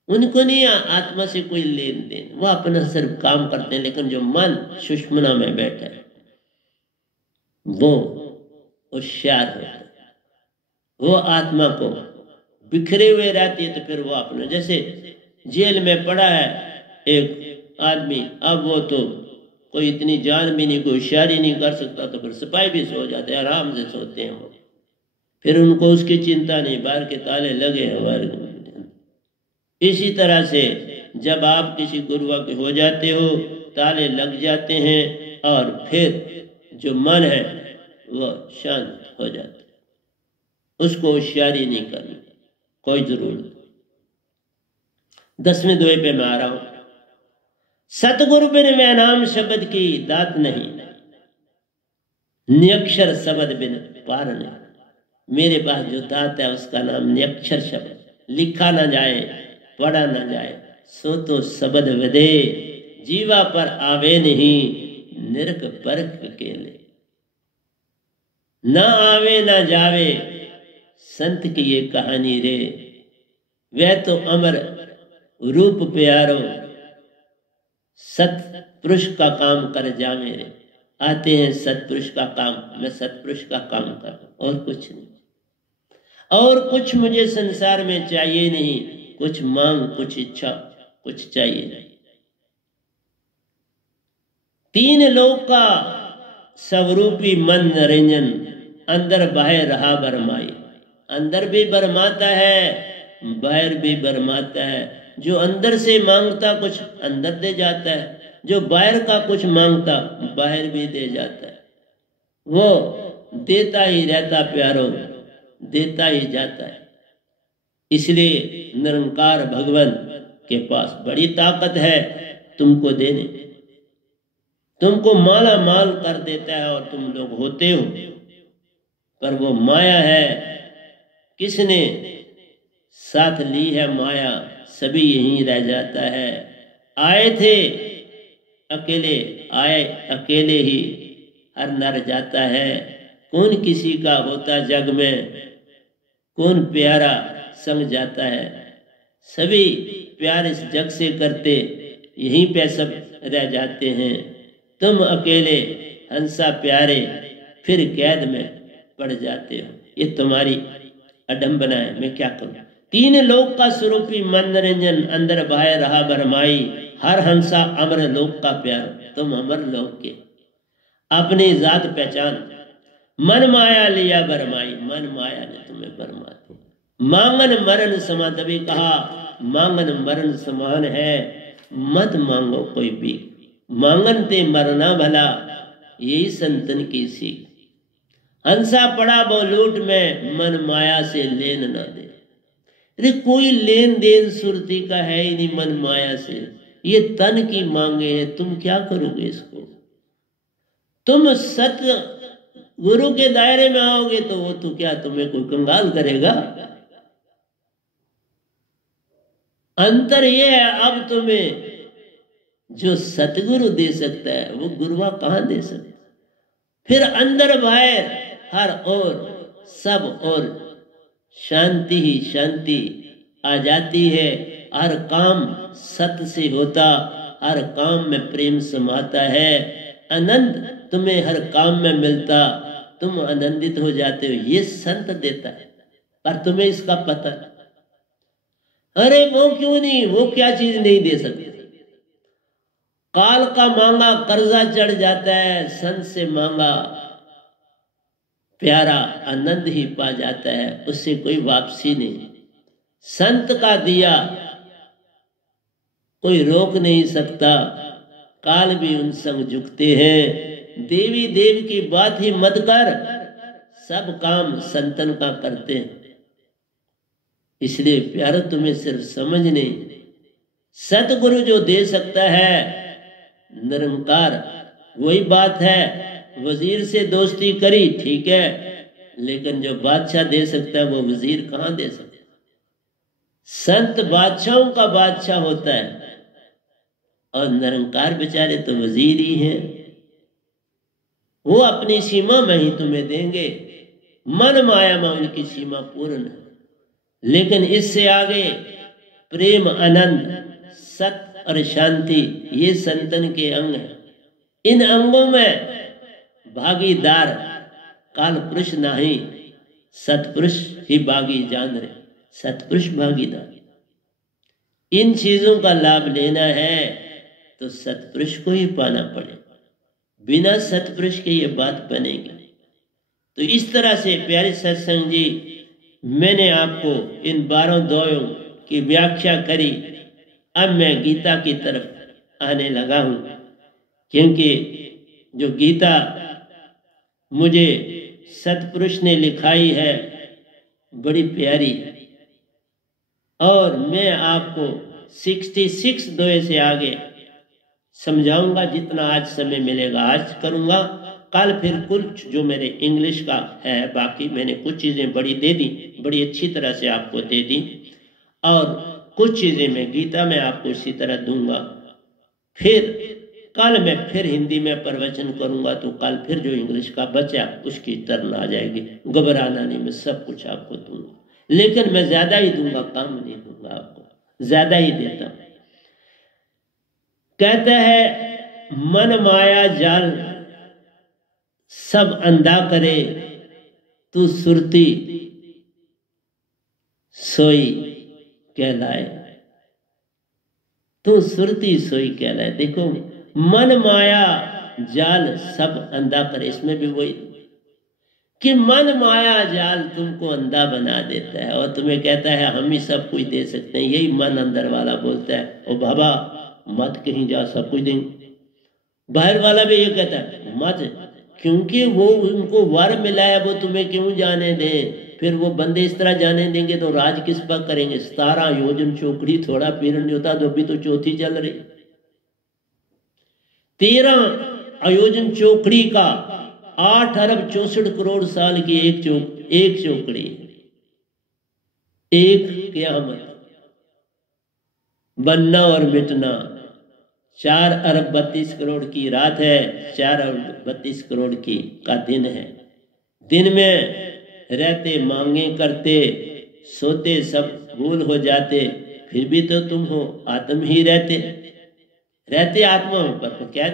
उनको नहीं आत्मा से कोई लेन देन, वो अपना सिर्फ काम करते हैं। लेकिन जो मन सुषुम्ना में बैठा है वो होशियार होता है, वो आत्मा को बिखरे हुए रहती है। तो फिर वो अपना, जैसे जेल में पड़ा है एक आदमी, अब वो तो कोई इतनी जान भी नहीं, कोई होशियारी नहीं कर सकता, तो फिर सिपाही भी सो जाते हैं, आराम से सोते हैं वो, फिर उनको उसकी चिंता नहीं, बाहर के ताले लगे हैं बाहर। इसी तरह से जब आप किसी गुरुआ के हो जाते हो, ताले लग जाते हैं, और फिर जो मन है वो शांत हो जाता है, उसको होशियारी नहीं करनी कोई जरूरत। 10वें दोहे पे मैं आ रहा हूं। सतगुरु बिन मैं नाम शब्द की दात नहीं, नियक्षर शब्द बिन पार नहीं। मेरे पास जो दात है उसका नाम नियक्षर शब्द, लिखा ना जाए पढ़ा ना जाए, सो तो शब्द वदे, जीवा पर आवे नहीं, निरख परख अकेले। ना आवे ना जावे संत की ये कहानी रे, वह तो अमर रूप प्यारो, सतपुरुष का काम कर जावे रे। आते हैं सतपुरुष का काम, मैं सतपुरुष का काम कर, और कुछ नहीं, और कुछ मुझे संसार में चाहिए नहीं, कुछ मांग कुछ इच्छा कुछ चाहिए नहीं। 3 लोक का स्वरूपी मन निरंजन, अंदर बाहर रहा बरमाई। अंदर भी बरमाता है, बाहर भी बरमाता है। जो अंदर से मांगता कुछ अंदर दे जाता है, जो बाहर का कुछ मांगता बाहर भी दे जाता है। वो देता ही रहता प्यारों, देता ही जाता है। इसलिए निरंकार भगवान के पास बड़ी ताकत है तुमको देने, तुमको माला माल कर देता है और तुम लोग होते हो। पर वो माया है, किसने साथ ली है माया, सभी यहीं रह जाता है। आए थे अकेले, आए अकेले ही हर नर जाता है। कौन किसी का होता जग में, कौन प्यारा संग जाता है। सभी प्यार इस जग से करते, यहीं पे सब रह जाते हैं। तुम अकेले हंसा प्यारे, फिर कैद में पड़ जाते हो। ये तुम्हारी अडंबना है, मैं क्या करूं। तीन लोक का स्वरूपी मनोरंजन, अंदर बाहर रहा भरमाई। हर हंसा अमर लोक का प्यार, तुम अमर लोक के अपनी जात पहचान। मन माया लिया भरमाई, मन माया ने तुम्हें भरमा दिया। मांगन मरण समान, तभी कहा मांगन मरण समान है, मत मांगो कोई भी। मांगन ते मरना भला, यही संतन की सीख। हंसा पड़ा वो लूट में, मन माया से लेन न दे। अरे कोई लेन देन सुरती का है ही नहीं मन माया से। ये तन की मांगे है, तुम क्या करोगे इसको। तुम सत्य गुरु के दायरे में आओगे तो वो तो क्या तुम्हें कोई कंगाल करेगा। अंतर ये है, अब तुम्हें जो सतगुरु दे सकता है वो गुरुआ कहां दे सकता। फिर अंदर बाहर हर ओर सब और शांति ही शांति आ जाती है। हर काम सत्य से होता, हर काम में प्रेम समाता है। आनंद तुम्हें हर काम में मिलता, तुम आनंदित हो जाते हो। ये संत देता है, पर तुम्हें इसका पता। अरे वो क्यों नहीं, वो क्या चीज नहीं दे सकते। काल का मांगा कर्जा चढ़ जाता है, संत से मांगा प्यारा आनंद ही पा जाता है, उससे कोई वापसी नहीं। संत का दिया कोई रोक नहीं सकता, काल भी उन संग झुकते हैं। देवी देव की बात ही मत कर, सब काम संतन का करते हैं। इसलिए प्यारो तुम्हें सिर्फ समझने, सतगुरु जो दे सकता है निरंकार, वही बात है। वजीर से दोस्ती करी ठीक है, लेकिन जो बादशाह दे सकता है वो वजीर कहां दे सकता है। संत बादशाहों का बादशाह होता है और निरंकार बेचारे तो वजीर ही हैं। वो अपनी सीमा में ही तुम्हें देंगे, मन माया में उनकी सीमा पूर्ण है। लेकिन इससे आगे प्रेम आनंद सत्य और शांति, ये संतन के अंग हैं। इन अंगों में भागीदार काल पुरुष नहीं, सतपुरुष ही भागी जान रहे। सतपुरुष भागीदार, इन चीजों का लाभ लेना है तो सतपुरुष को ही पाना पड़े, बिना सतपुरुष के ये बात बनेगी। तो इस तरह से प्यारे सत्संग जी, मैंने आपको इन 12 अध्यायों की व्याख्या करी। अब मैं गीता की तरफ आने लगा हूं, क्योंकि जो गीता मुझे सतपुरुष ने लिखाई है बड़ी प्यारी, और मैं आपको 66 अध्याय से आगे समझाऊंगा जितना आज समय मिलेगा आज करूंगा। कल फिर कुछ जो मेरे इंग्लिश का है, बाकी मैंने कुछ चीजें बड़ी दे दी, बड़ी अच्छी तरह से आपको दे दी, और कुछ चीजें मैं गीता में आपको इसी तरह दूंगा। फिर कल मैं फिर हिंदी में प्रवचन करूंगा, तो कल फिर जो इंग्लिश का बचा उसकी टर्न आ जाएगी। घबराना नहीं, मैं सब कुछ आपको दूंगा, लेकिन मैं ज्यादा ही दूंगा, कम नहीं दूंगा, आपको ज्यादा ही देता हूं। कहता है मन माया जाल सब अंधा करे, तू सुरती सोई कहलाए। तू सुरती सोई कहलाए। देखो, मन माया जाल सब अंधा करे, इसमें भी वही कि मन माया जाल तुमको अंधा बना देता है और तुम्हें कहता है हम ही सब कुछ दे सकते हैं। यही मन अंदर वाला बोलता है, ओ बाबा मत कहीं जा, सब कुछ देंगे। बाहर वाला भी ये कहता है मत, क्योंकि वो उनको वर मिला है, वो तुम्हें क्यों जाने दें। फिर वो बंदे इस तरह जाने देंगे तो राज किस पर करेंगे। 17 योजन चौकड़ी थोड़ा पीर नहीं होता, तो अभी तो चौथी चल रही। 13 आयोजन चौकड़ी का 8 अरब 64 करोड़ साल की एक चौकड़ी, एक क़यामत, बनना और मिटना। 4 अरब 32 करोड़ की रात है, 4 अरब 32 करोड़ की का दिन है। दिन में रहते मांगे करते, सोते सब भूल हो जाते, फिर भी तो तुम हो, आत्म ही रहते आत्मा ऊपर तो क्या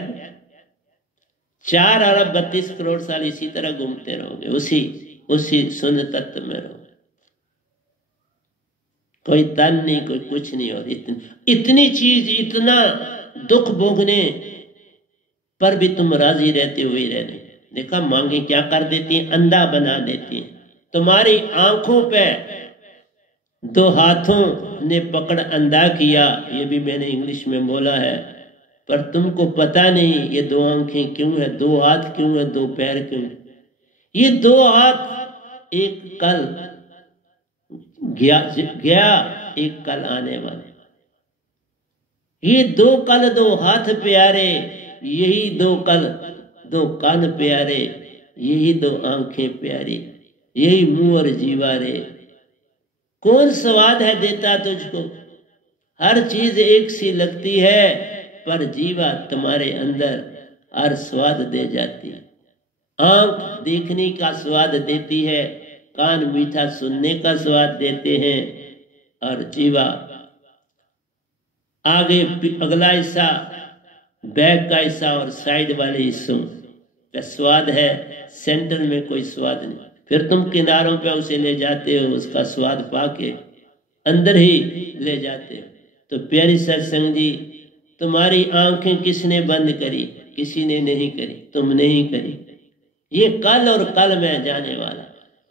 4 अरब 32 करोड़ साल इसी तरह घूमते रहोगे, उसी शून्य तत्व में रहोगे। कोई तन नहीं, कोई कुछ नहीं। और इतनी चीज, इतना दुख भोगने पर भी तुम राजी रहते हुए रहने। देखा मांगे क्या कर देती हैं, अंधा बना देती हैं। तुम्हारी आंखों पे 2 हाथों ने पकड़ अंधा किया, ये भी मैंने इंग्लिश में बोला है, पर तुमको पता नहीं ये 2 आंखें क्यों है, 2 हाथ क्यों है, 2 पैर क्यों। ये 2 हाथ एक कल गया, एक कल आने वाला। ये 2 कल 2 हाथ प्यारे, यही 2 कल 2 कान प्यारे, यही 2 आंखें प्यारी, यही मुंह और जीवा रे। कौन स्वाद है देता तुझको, हर चीज एक सी लगती है, पर जीवा तुम्हारे अंदर हर स्वाद दे जाती है। आंख देखने का स्वाद देती है, कान मीठा सुनने का स्वाद देते हैं, और जीवा आगे अगला हिस्सा, बैक का हिस्सा और साइड वाले हिस्सों का स्वाद है, सेंटर में कोई स्वाद नहीं। फिर तुम किनारों पे उसे ले जाते हो, उसका स्वाद पाके अंदर ही ले जाते हो। तो प्यारी सत्संग जी, तुम्हारी आंखें किसने बंद करी? किसी ने नहीं करी, तुमने ही करी। ये कल और कल में जाने वाला,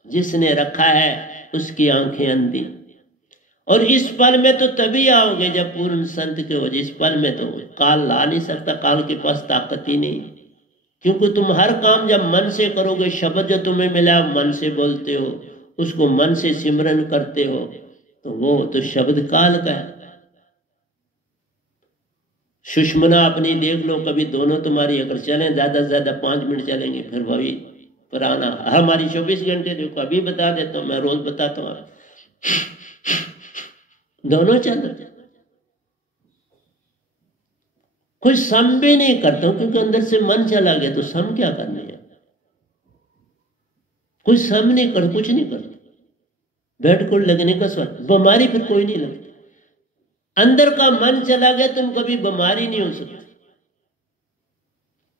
जिसने रखा है उसकी आंखें अंधी। और इस पल में तो तभी आओगे जब पूर्ण संत के हो। इस पल में तो काल ला नहीं सकता, काल के पास ताकत ही नहीं, क्योंकि तुम हर काम जब मन से करोगे, शब्द जो तुम्हें मिला मन से बोलते हो, उसको मन से सिमरन करते हो, तो वो तो शब्द काल का है। सुषमना अपनी देख लो, कभी दोनों तुम्हारी अगर चलें ज्यादा से ज्यादा 5 मिनट चलेंगे, फिर वही पुराना। हमारी 24 घंटे देखो, अभी बता देता हूँ, मैं रोज बताता हूँ, दोनों चल रहे। कोई सम भी नहीं करता हूं, क्योंकि अंदर से मन चला गया, तो सम क्या करने है। कोई सम नहीं कर, कुछ नहीं करता। बेड को लगने का स्वाद, बीमारी फिर कोई नहीं लगती। अंदर का मन चला गया, तुम कभी बीमारी नहीं हो सकती।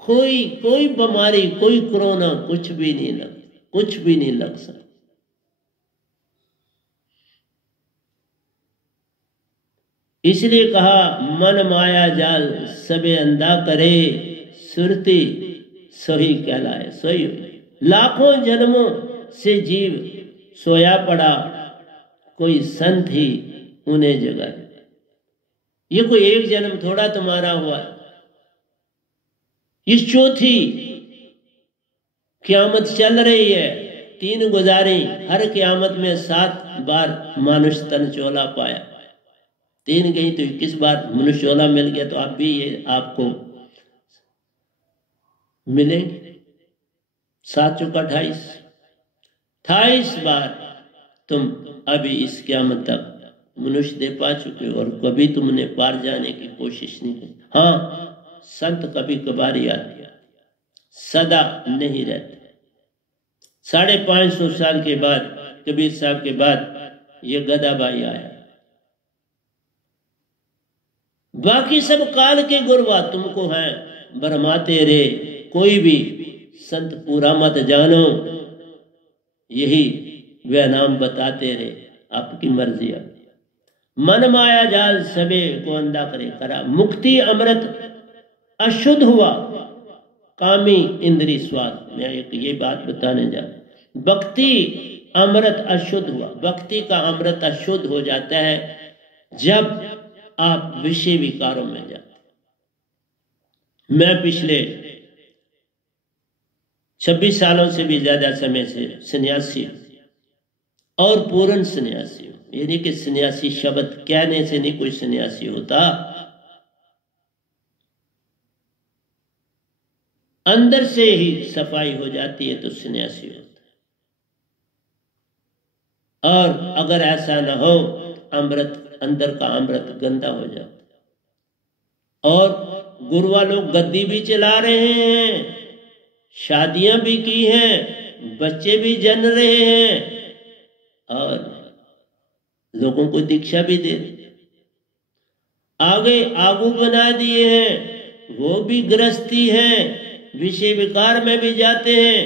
कोई बीमारी, कोई कोरोना, कुछ भी नहीं लगती, कुछ भी नहीं लग सकता। इसलिए कहा मन माया जाल सबे अंधा करे, सुरती सोही कहलाए सोई। लाखों जन्मों से जीव सोया पड़ा, कोई संत ही उन्हें जगाए। ये कोई एक जन्म थोड़ा तुम्हारा हुआ। इस चौथी क़यामत चल रही है, 3 गुजारी, हर क़यामत में 7 बार मनुष्य तन चोला पाया। 3 गई तो 21 बार मनुष्य चोला मिल गया, तो आप भी ये आपको मिलेंगे। 7 चौका 28 बार तुम अभी इस क़यामत तक मनुष्य दे पा चुके हो, और कभी तुमने पार जाने की कोशिश नहीं की। हाँ, संत कभी कभार ही आते, सदा नहीं रहते। 550 साल के बाद, कबीर साहब के बाद ये गदाबाई आया। बाकी सब काल के गुरवा तुमको हैं, बरमाते रे कोई भी संत पूरा मत जानो, यही वे नाम बताते रे, आपकी मर्जी। मन माया जाल सबे को अंधा करे करा, मुक्ति अमृत अशुद्ध हुआ, कामी इंद्री स्वाद। मैं एक ये बात बताने जा, भक्ति अमृत अशुद्ध हुआ। भक्ति का अमृत अशुद्ध हो जाता है जब आप विषय विकारों में जाते। मैं पिछले 26 सालों से भी ज्यादा समय से सन्यासी और पूर्ण सन्यासी हूं। यानी कि सन्यासी शब्द कहने से नहीं कोई सन्यासी होता, अंदर से ही सफाई हो जाती है तो सन्यासी होता है। और अगर ऐसा ना हो, अमृत अंदर का अमृत गंदा हो जाता। और गुरुआ लोग गद्दी भी चला रहे हैं, शादियां भी की हैं, बच्चे भी जन्म रहे हैं और लोगों को दीक्षा भी दे आगे आगू बना दिए हैं, वो भी गृहस्थी है, विषय विकार में भी जाते हैं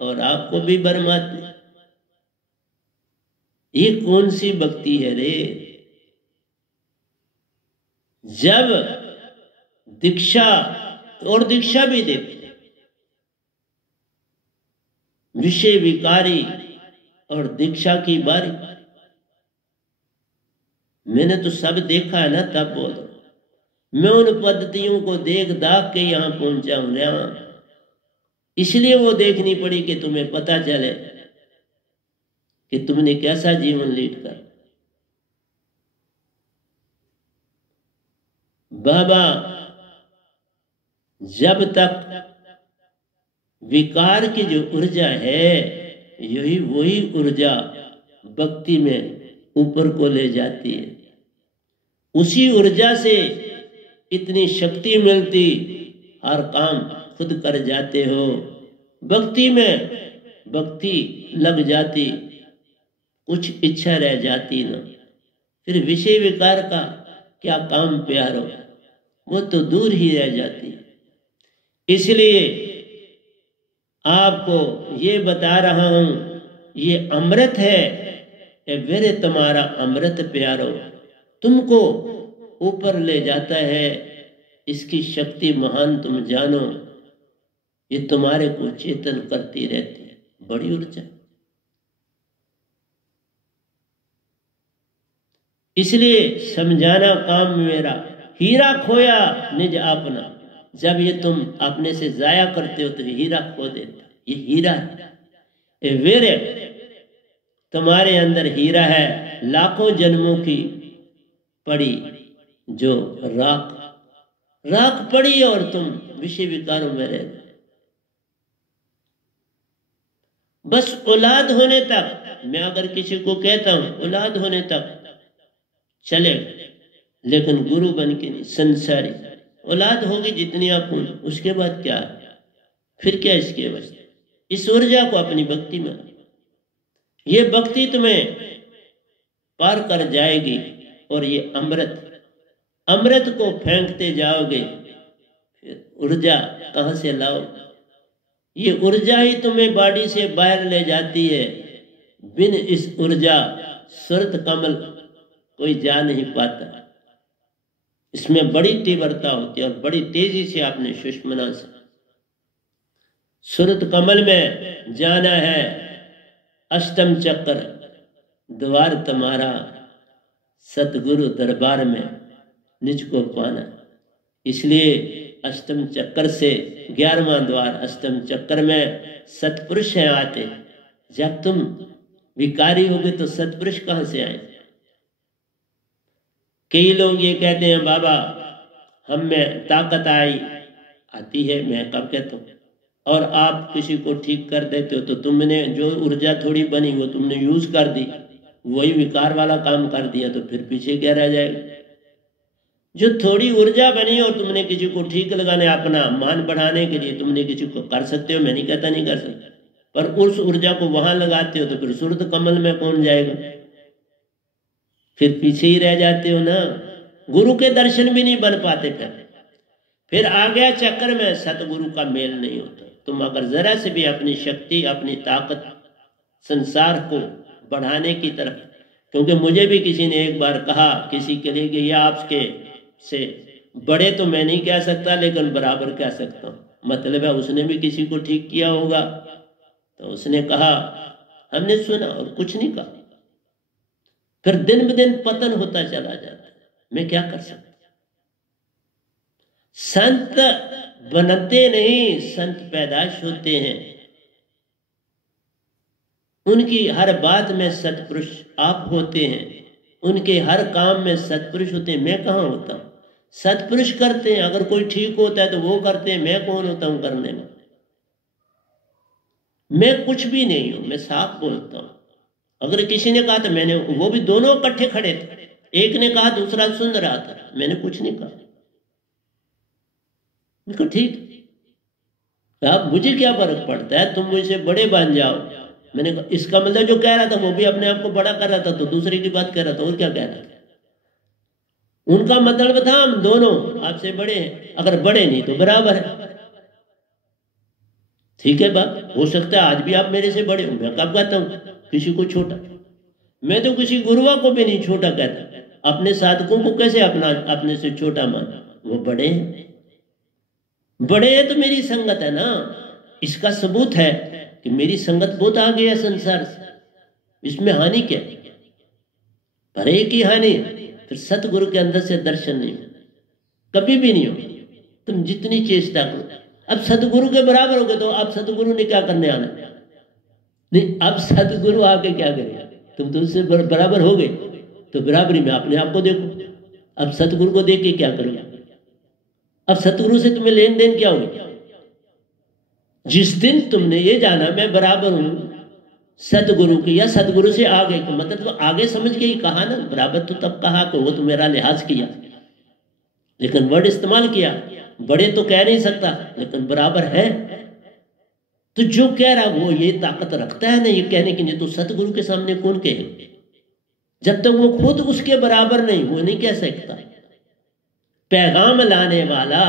और आपको भी बरमाते। ये कौन सी भक्ति है रे? जब दीक्षा और दीक्षा भी देते विषय विकारी और दीक्षा की बारी, मैंने तो सब देखा है ना, तब बोल रहा हूं। मैं उन पद्धतियों को देख दाख के यहां पहुंचा हूं, इसलिए वो देखनी पड़ी कि तुम्हें पता चले कि तुमने कैसा जीवन लीड कर। बाबा जब तक विकार की जो ऊर्जा है, यही वही ऊर्जा भक्ति में ऊपर को ले जाती है। उसी ऊर्जा से इतनी शक्ति मिलती, हर काम खुद कर जाते हो। भक्ति में भक्ति लग जाती, कुछ इच्छा रह जाती ना, फिर विषय विकार का क्या काम प्यारो, वो तो दूर ही रह जाती। इसलिए आपको ये बता रहा हूं, ये अमृत है, वेरे तुम्हारा अमृत प्यारो, तुमको ऊपर ले जाता है। इसकी शक्ति महान तुम जानो, ये तुम्हारे को चेतन करती रहती है, बड़ी ऊर्जा। इसलिए समझाना काम मेरा, हीरा खोया निज अपना। जब ये तुम अपने से जाया करते हो तो हीरा खो देते। ये हीरा है, वीर्य तुम्हारे अंदर हीरा है, लाखों जन्मों की पड़ी जो राख पड़ी और तुम विषय विकारों में रह। बस औलाद होने तक, मैं अगर किसी को कहता हूं औलाद होने तक चले, लेकिन गुरु बन के नहीं, संसारी औलाद होगी जितनी आप हो, उसके बाद क्या, फिर क्या इसके वास्ते। इस ऊर्जा को अपनी भक्ति में, ये भक्ति तुम्हें पार कर जाएगी। और ये अमृत को फेंकते जाओगे, फिर ऊर्जा कहां से लाओ? ये ऊर्जा ही तुम्हें बॉडी से बाहर ले जाती है। बिन इस ऊर्जा सुरत कमल कोई जा नहीं पाता। इसमें बड़ी तीव्रता होती है और बड़ी तेजी से आपने सुषमना से सुरत कमल में जाना है। अष्टम चक्र द्वार तुम्हारा, सतगुरु दरबार में निज को पाना। इसलिए अष्टम चक्र से 11वां द्वार, अष्टम चक्र में सतपुरुष हैं आते। जब तुम विकारी होगे तो सतपुरुष कहां से आए? कई लोग ये कहते हैं बाबा हम में ताकत आती है, मैं कब कहता हूं, और आप किसी को ठीक कर देते हो तो तुमने जो ऊर्जा थोड़ी बनी वो तुमने यूज कर दी, वही विकार वाला काम कर दिया, तो फिर पीछे क्या रह जाएगा? जो थोड़ी ऊर्जा बनी और तुमने किसी को ठीक लगाने, अपना मान बढ़ाने के लिए तुमने किसी को कर सकते हो, मैं नहीं कहता नहीं कर सकते, पर उस ऊर्जा को वहां लगाते हो तो फिर सुरत कमल में कौन जाएगा? फिर पीछे ही रह जाते हो ना, गुरु के दर्शन भी नहीं बन पाते। फिर आ गया चक्कर में सतगुरु का मेल नहीं होता। तुम अगर जरा से भी अपनी शक्ति, अपनी ताकत संसार को बढ़ाने की तरफ, क्योंकि मुझे भी किसी ने एक बार कहा किसी के लिए कि यह आपके से बड़े तो मैं नहीं कह सकता लेकिन बराबर कह सकता हूं। मतलब है उसने भी किसी को ठीक किया होगा, तो उसने कहा, हमने सुना और कुछ नहीं कहा। फिर दिन ब दिन पतन होता चला जाता है। मैं क्या कर सकता? संत बनते नहीं, संत पैदाइश होते हैं। उनकी हर बात में सतपुरुष आप होते हैं, उनके हर काम में सतपुरुष होते हैं। मैं कहाँ होता हूं? सतपुरुष करते हैं। अगर कोई ठीक होता है तो वो करते हैं, मैं कौन होता हूं करने में? मैं कुछ भी नहीं हूं, मैं साफ बोलता हूं। अगर किसी ने कहा तो मैंने, वो भी दोनों इकट्ठे खड़े थे, एक ने कहा दूसरा सुन रहा था, मैंने कुछ नहीं कहा। ठीक, अब मुझे क्या फर्क पड़ता है, तुम मुझसे बड़े बन जाओ। मैंने कहा इसका मतलब जो कह रहा था वो भी अपने आप को बड़ा कर रहा था, तो दूसरे की बात कर रहा था, और क्या कह रहा था। उनका मतलब था हम दोनों आपसे बड़े हैं, अगर बड़े नहीं तो बराबर है। ठीक है बात, हो सकता है आज भी आप मेरे से बड़े हो, मैं कब कहता हूं किसी को छोटा। मैं तो किसी गुरुआ को भी नहीं छोटा कहता, अपने साधकों को कैसे अपने से छोटा माना, वो बड़े हैं। बड़े हैं तो मेरी संगत है ना, इसका सबूत है कि मेरी संगत बहुत आगे है संसार से, इसमें हानि क्या है, पर एक ही हानि, फिर सतगुरु के अंदर से दर्शन नहीं हो, कभी भी नहीं हो, तुम जितनी चेष्टा करो। अब सतगुरु के बराबर हो गए तो अब सतगुरु ने क्या करने आना, नहीं अब सतगुरु आके क्या करेगा, तुम तो उससे बराबर हो गए, तो बराबरी में अपने आप को देखो। अब सतगुरु को देख के क्या करोगे, अब सतगुरु से तुम्हें लेन देन क्या होगा। जिस दिन तुमने ये जाना मैं बराबर हूं सतगुरु की, या सतगुरु से आगे, तो मतलब तो आगे समझ के ही कहा ना, बराबर तो तब कहा कि वो तो मेरा लिहाज किया, लेकिन वर्ड इस्तेमाल किया। बड़े तो कह नहीं सकता, लेकिन बराबर है। तो जो कह रहा वो ये ताकत रखता है ना ये कहने की, नहीं तो सतगुरु के सामने कौन कहे, जब तक वो खुद उसके बराबर नहीं, वो नहीं कह सकता। पैगाम लाने वाला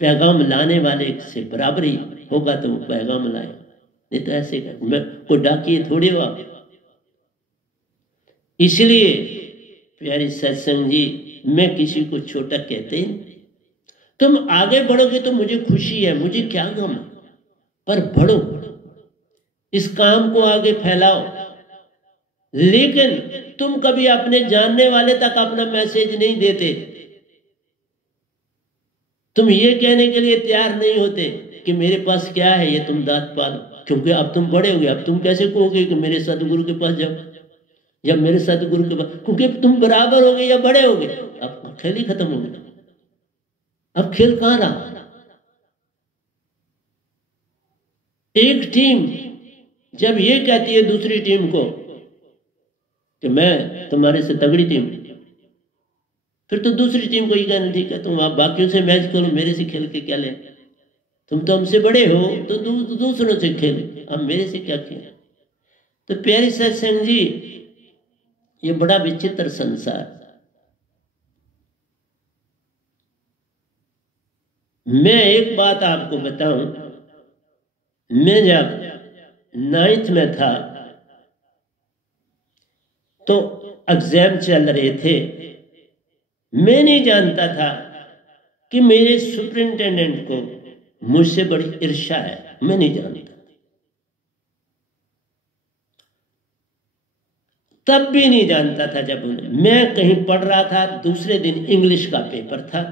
पैगाम लाने वाले से बराबर ही होगा तो वो पैगाम लाए, नहीं तो ऐसे कर मैं को डाकिए थोड़ी हो आप। इसलिए प्यारी सत्संग जी, मैं किसी को छोटा कहते ही नहीं। तुम आगे बढ़ोगे तो मुझे खुशी है, मुझे क्या गम, पर बढ़ो, इस काम को आगे फैलाओ। लेकिन तुम कभी अपने जानने वाले तक अपना मैसेज नहीं देते, तुम ये कहने के लिए तैयार नहीं होते कि मेरे पास क्या है, ये तुम दांत पालो, क्योंकि अब तुम बड़े हो गए। अब तुम कैसे कहोगे कि मेरे सतगुरु के पास जाओ या मेरे सतगुरु के पास, क्योंकि तुम बराबर हो गए या बड़े हो गए, अब खेल ही खत्म हो गया। अब खेल कहां रहा। एक टीम जब ये कहती है दूसरी टीम को कि मैं तुम्हारे से तगड़ी टीम, फिर तो दूसरी टीम को ये कहना ठीक है तुम आप बाकियों से मैच करो, मेरे से खेल के क्या ले, तुम तो हमसे बड़े हो तो दूसरों से खेल, अब मेरे से क्या खेल। तो प्यारी सत्संग जी, ये बड़ा विचित्र संसार। मैं एक बात आपको बताऊं, मैं जब 9th में था तो एग्जाम चल रहे थे, मैं नहीं जानता था कि मेरे सुपरिंटेंडेंट को मुझसे बड़ी ईर्ष्या है, मैं नहीं जानता। तब भी नहीं जानता था जब मैं कहीं पढ़ रहा था, दूसरे दिन इंग्लिश का पेपर था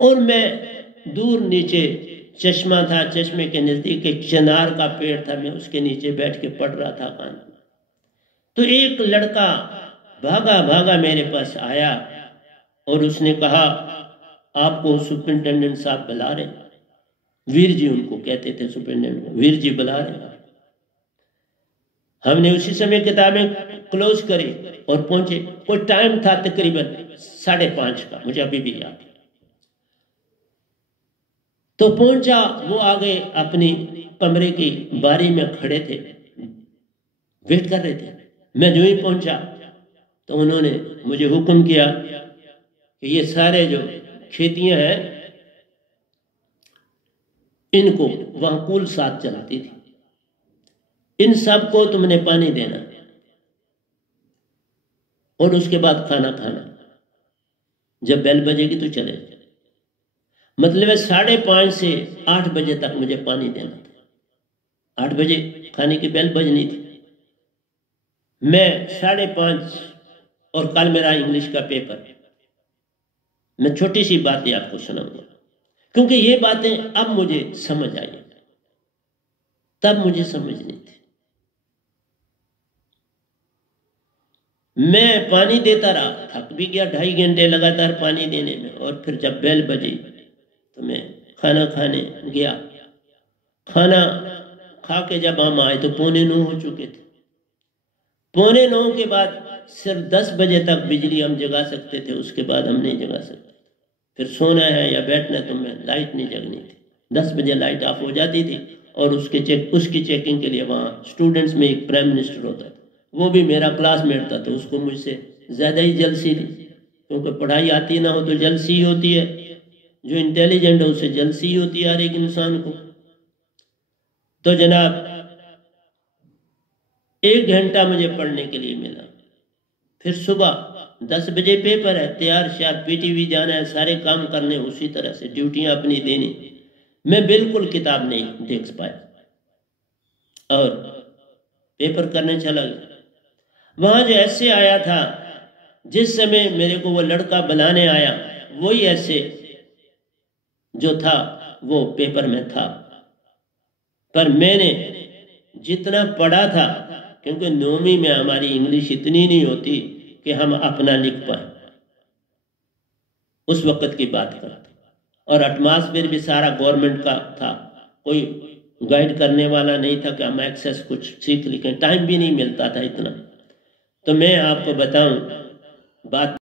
और मैं दूर नीचे चश्मा था, चश्मे के नजदीक एक चिनार का पेड़ था, मैं उसके नीचे बैठ के पढ़ रहा था खाना। तो एक लड़का भागा भागा मेरे पास आया और उसने कहा आपको सुपरिंटेंडेंट साहब बुला रहे, वीर जी उनको कहते थे सुपरिंटेंडेंट, वीर जी बुला रहे। हमने उसी समय किताबें क्लोज करी और पहुंचे। कोई टाइम था तकरीबन 5:30 का, मुझे अभी भी याद है। तो पहुंचा, वो आगे अपनी कमरे की बारी में खड़े थे, वेट कर रहे थे। मैं जो ही पहुंचा तो उन्होंने मुझे हुक्म किया कि ये सारे जो खेतियां हैं इनको, वहां कुल 7 चलती थी, इन सब को तुमने पानी देना और उसके बाद खाना खाना, जब बेल बजेगी तो चले। मतलब है 5:30 से 8 बजे तक मुझे पानी देना था। 8 बजे खाने की बेल बजनी थी। मैं 5:30, और कल मेरा इंग्लिश का पेपर। मैं छोटी सी बातें आपको सुनाऊंगा क्योंकि ये बातें अब मुझे समझ आई, तब मुझे समझ नहीं थी। मैं पानी देता रहा, थक भी गया, 2.5 घंटे लगातार पानी देने में। और फिर जब बेल बजी तो मैं खाना खाने गया। खाना खा के जब हम आए तो 8:45 हो चुके थे। 8:45 के बाद सिर्फ 10 बजे तक बिजली हम जगा सकते थे, उसके बाद हम नहीं जगा सकते। फिर सोना है या बैठना है तो मैं लाइट नहीं जगनी थी। 10 बजे लाइट ऑफ हो जाती थी और उसकी चेकिंग के लिए वहाँ स्टूडेंट्स में एक प्राइम मिनिस्टर होता था, वो भी मेरा क्लासमेट था, तो उसको मुझसे ज़्यादा ही जलसी थी, क्योंकि पढ़ाई आती ना हो तो जलसी होती है, जो इंटेलिजेंट है उसे जलसी होती है हर एक इंसान को। तो जनाब 1 घंटा मुझे पढ़ने के लिए मिला, फिर सुबह 10 बजे पेपर है, तैयार श्यार पीटीवी जाना है, सारे काम करने, उसी तरह से ड्यूटियां अपनी देनी। मैं बिल्कुल किताब नहीं देख पाया और पेपर करने चला गया। वहां जो ऐसे आया था, जिस समय मेरे को वो लड़का बुलाने आया, वही ऐसे जो था वो पेपर में था, पर मैंने जितना पढ़ा था, क्योंकि 9वीं में हमारी इंग्लिश इतनी नहीं होती कि हम अपना लिख पाए, उस वक्त की बात करते, और एटमॉस्फेयर भी सारा गवर्नमेंट का था, कोई गाइड करने वाला नहीं था कि हम एक्सेस कुछ सीख लिखें, टाइम भी नहीं मिलता था इतना। तो मैं आपको बताऊं बात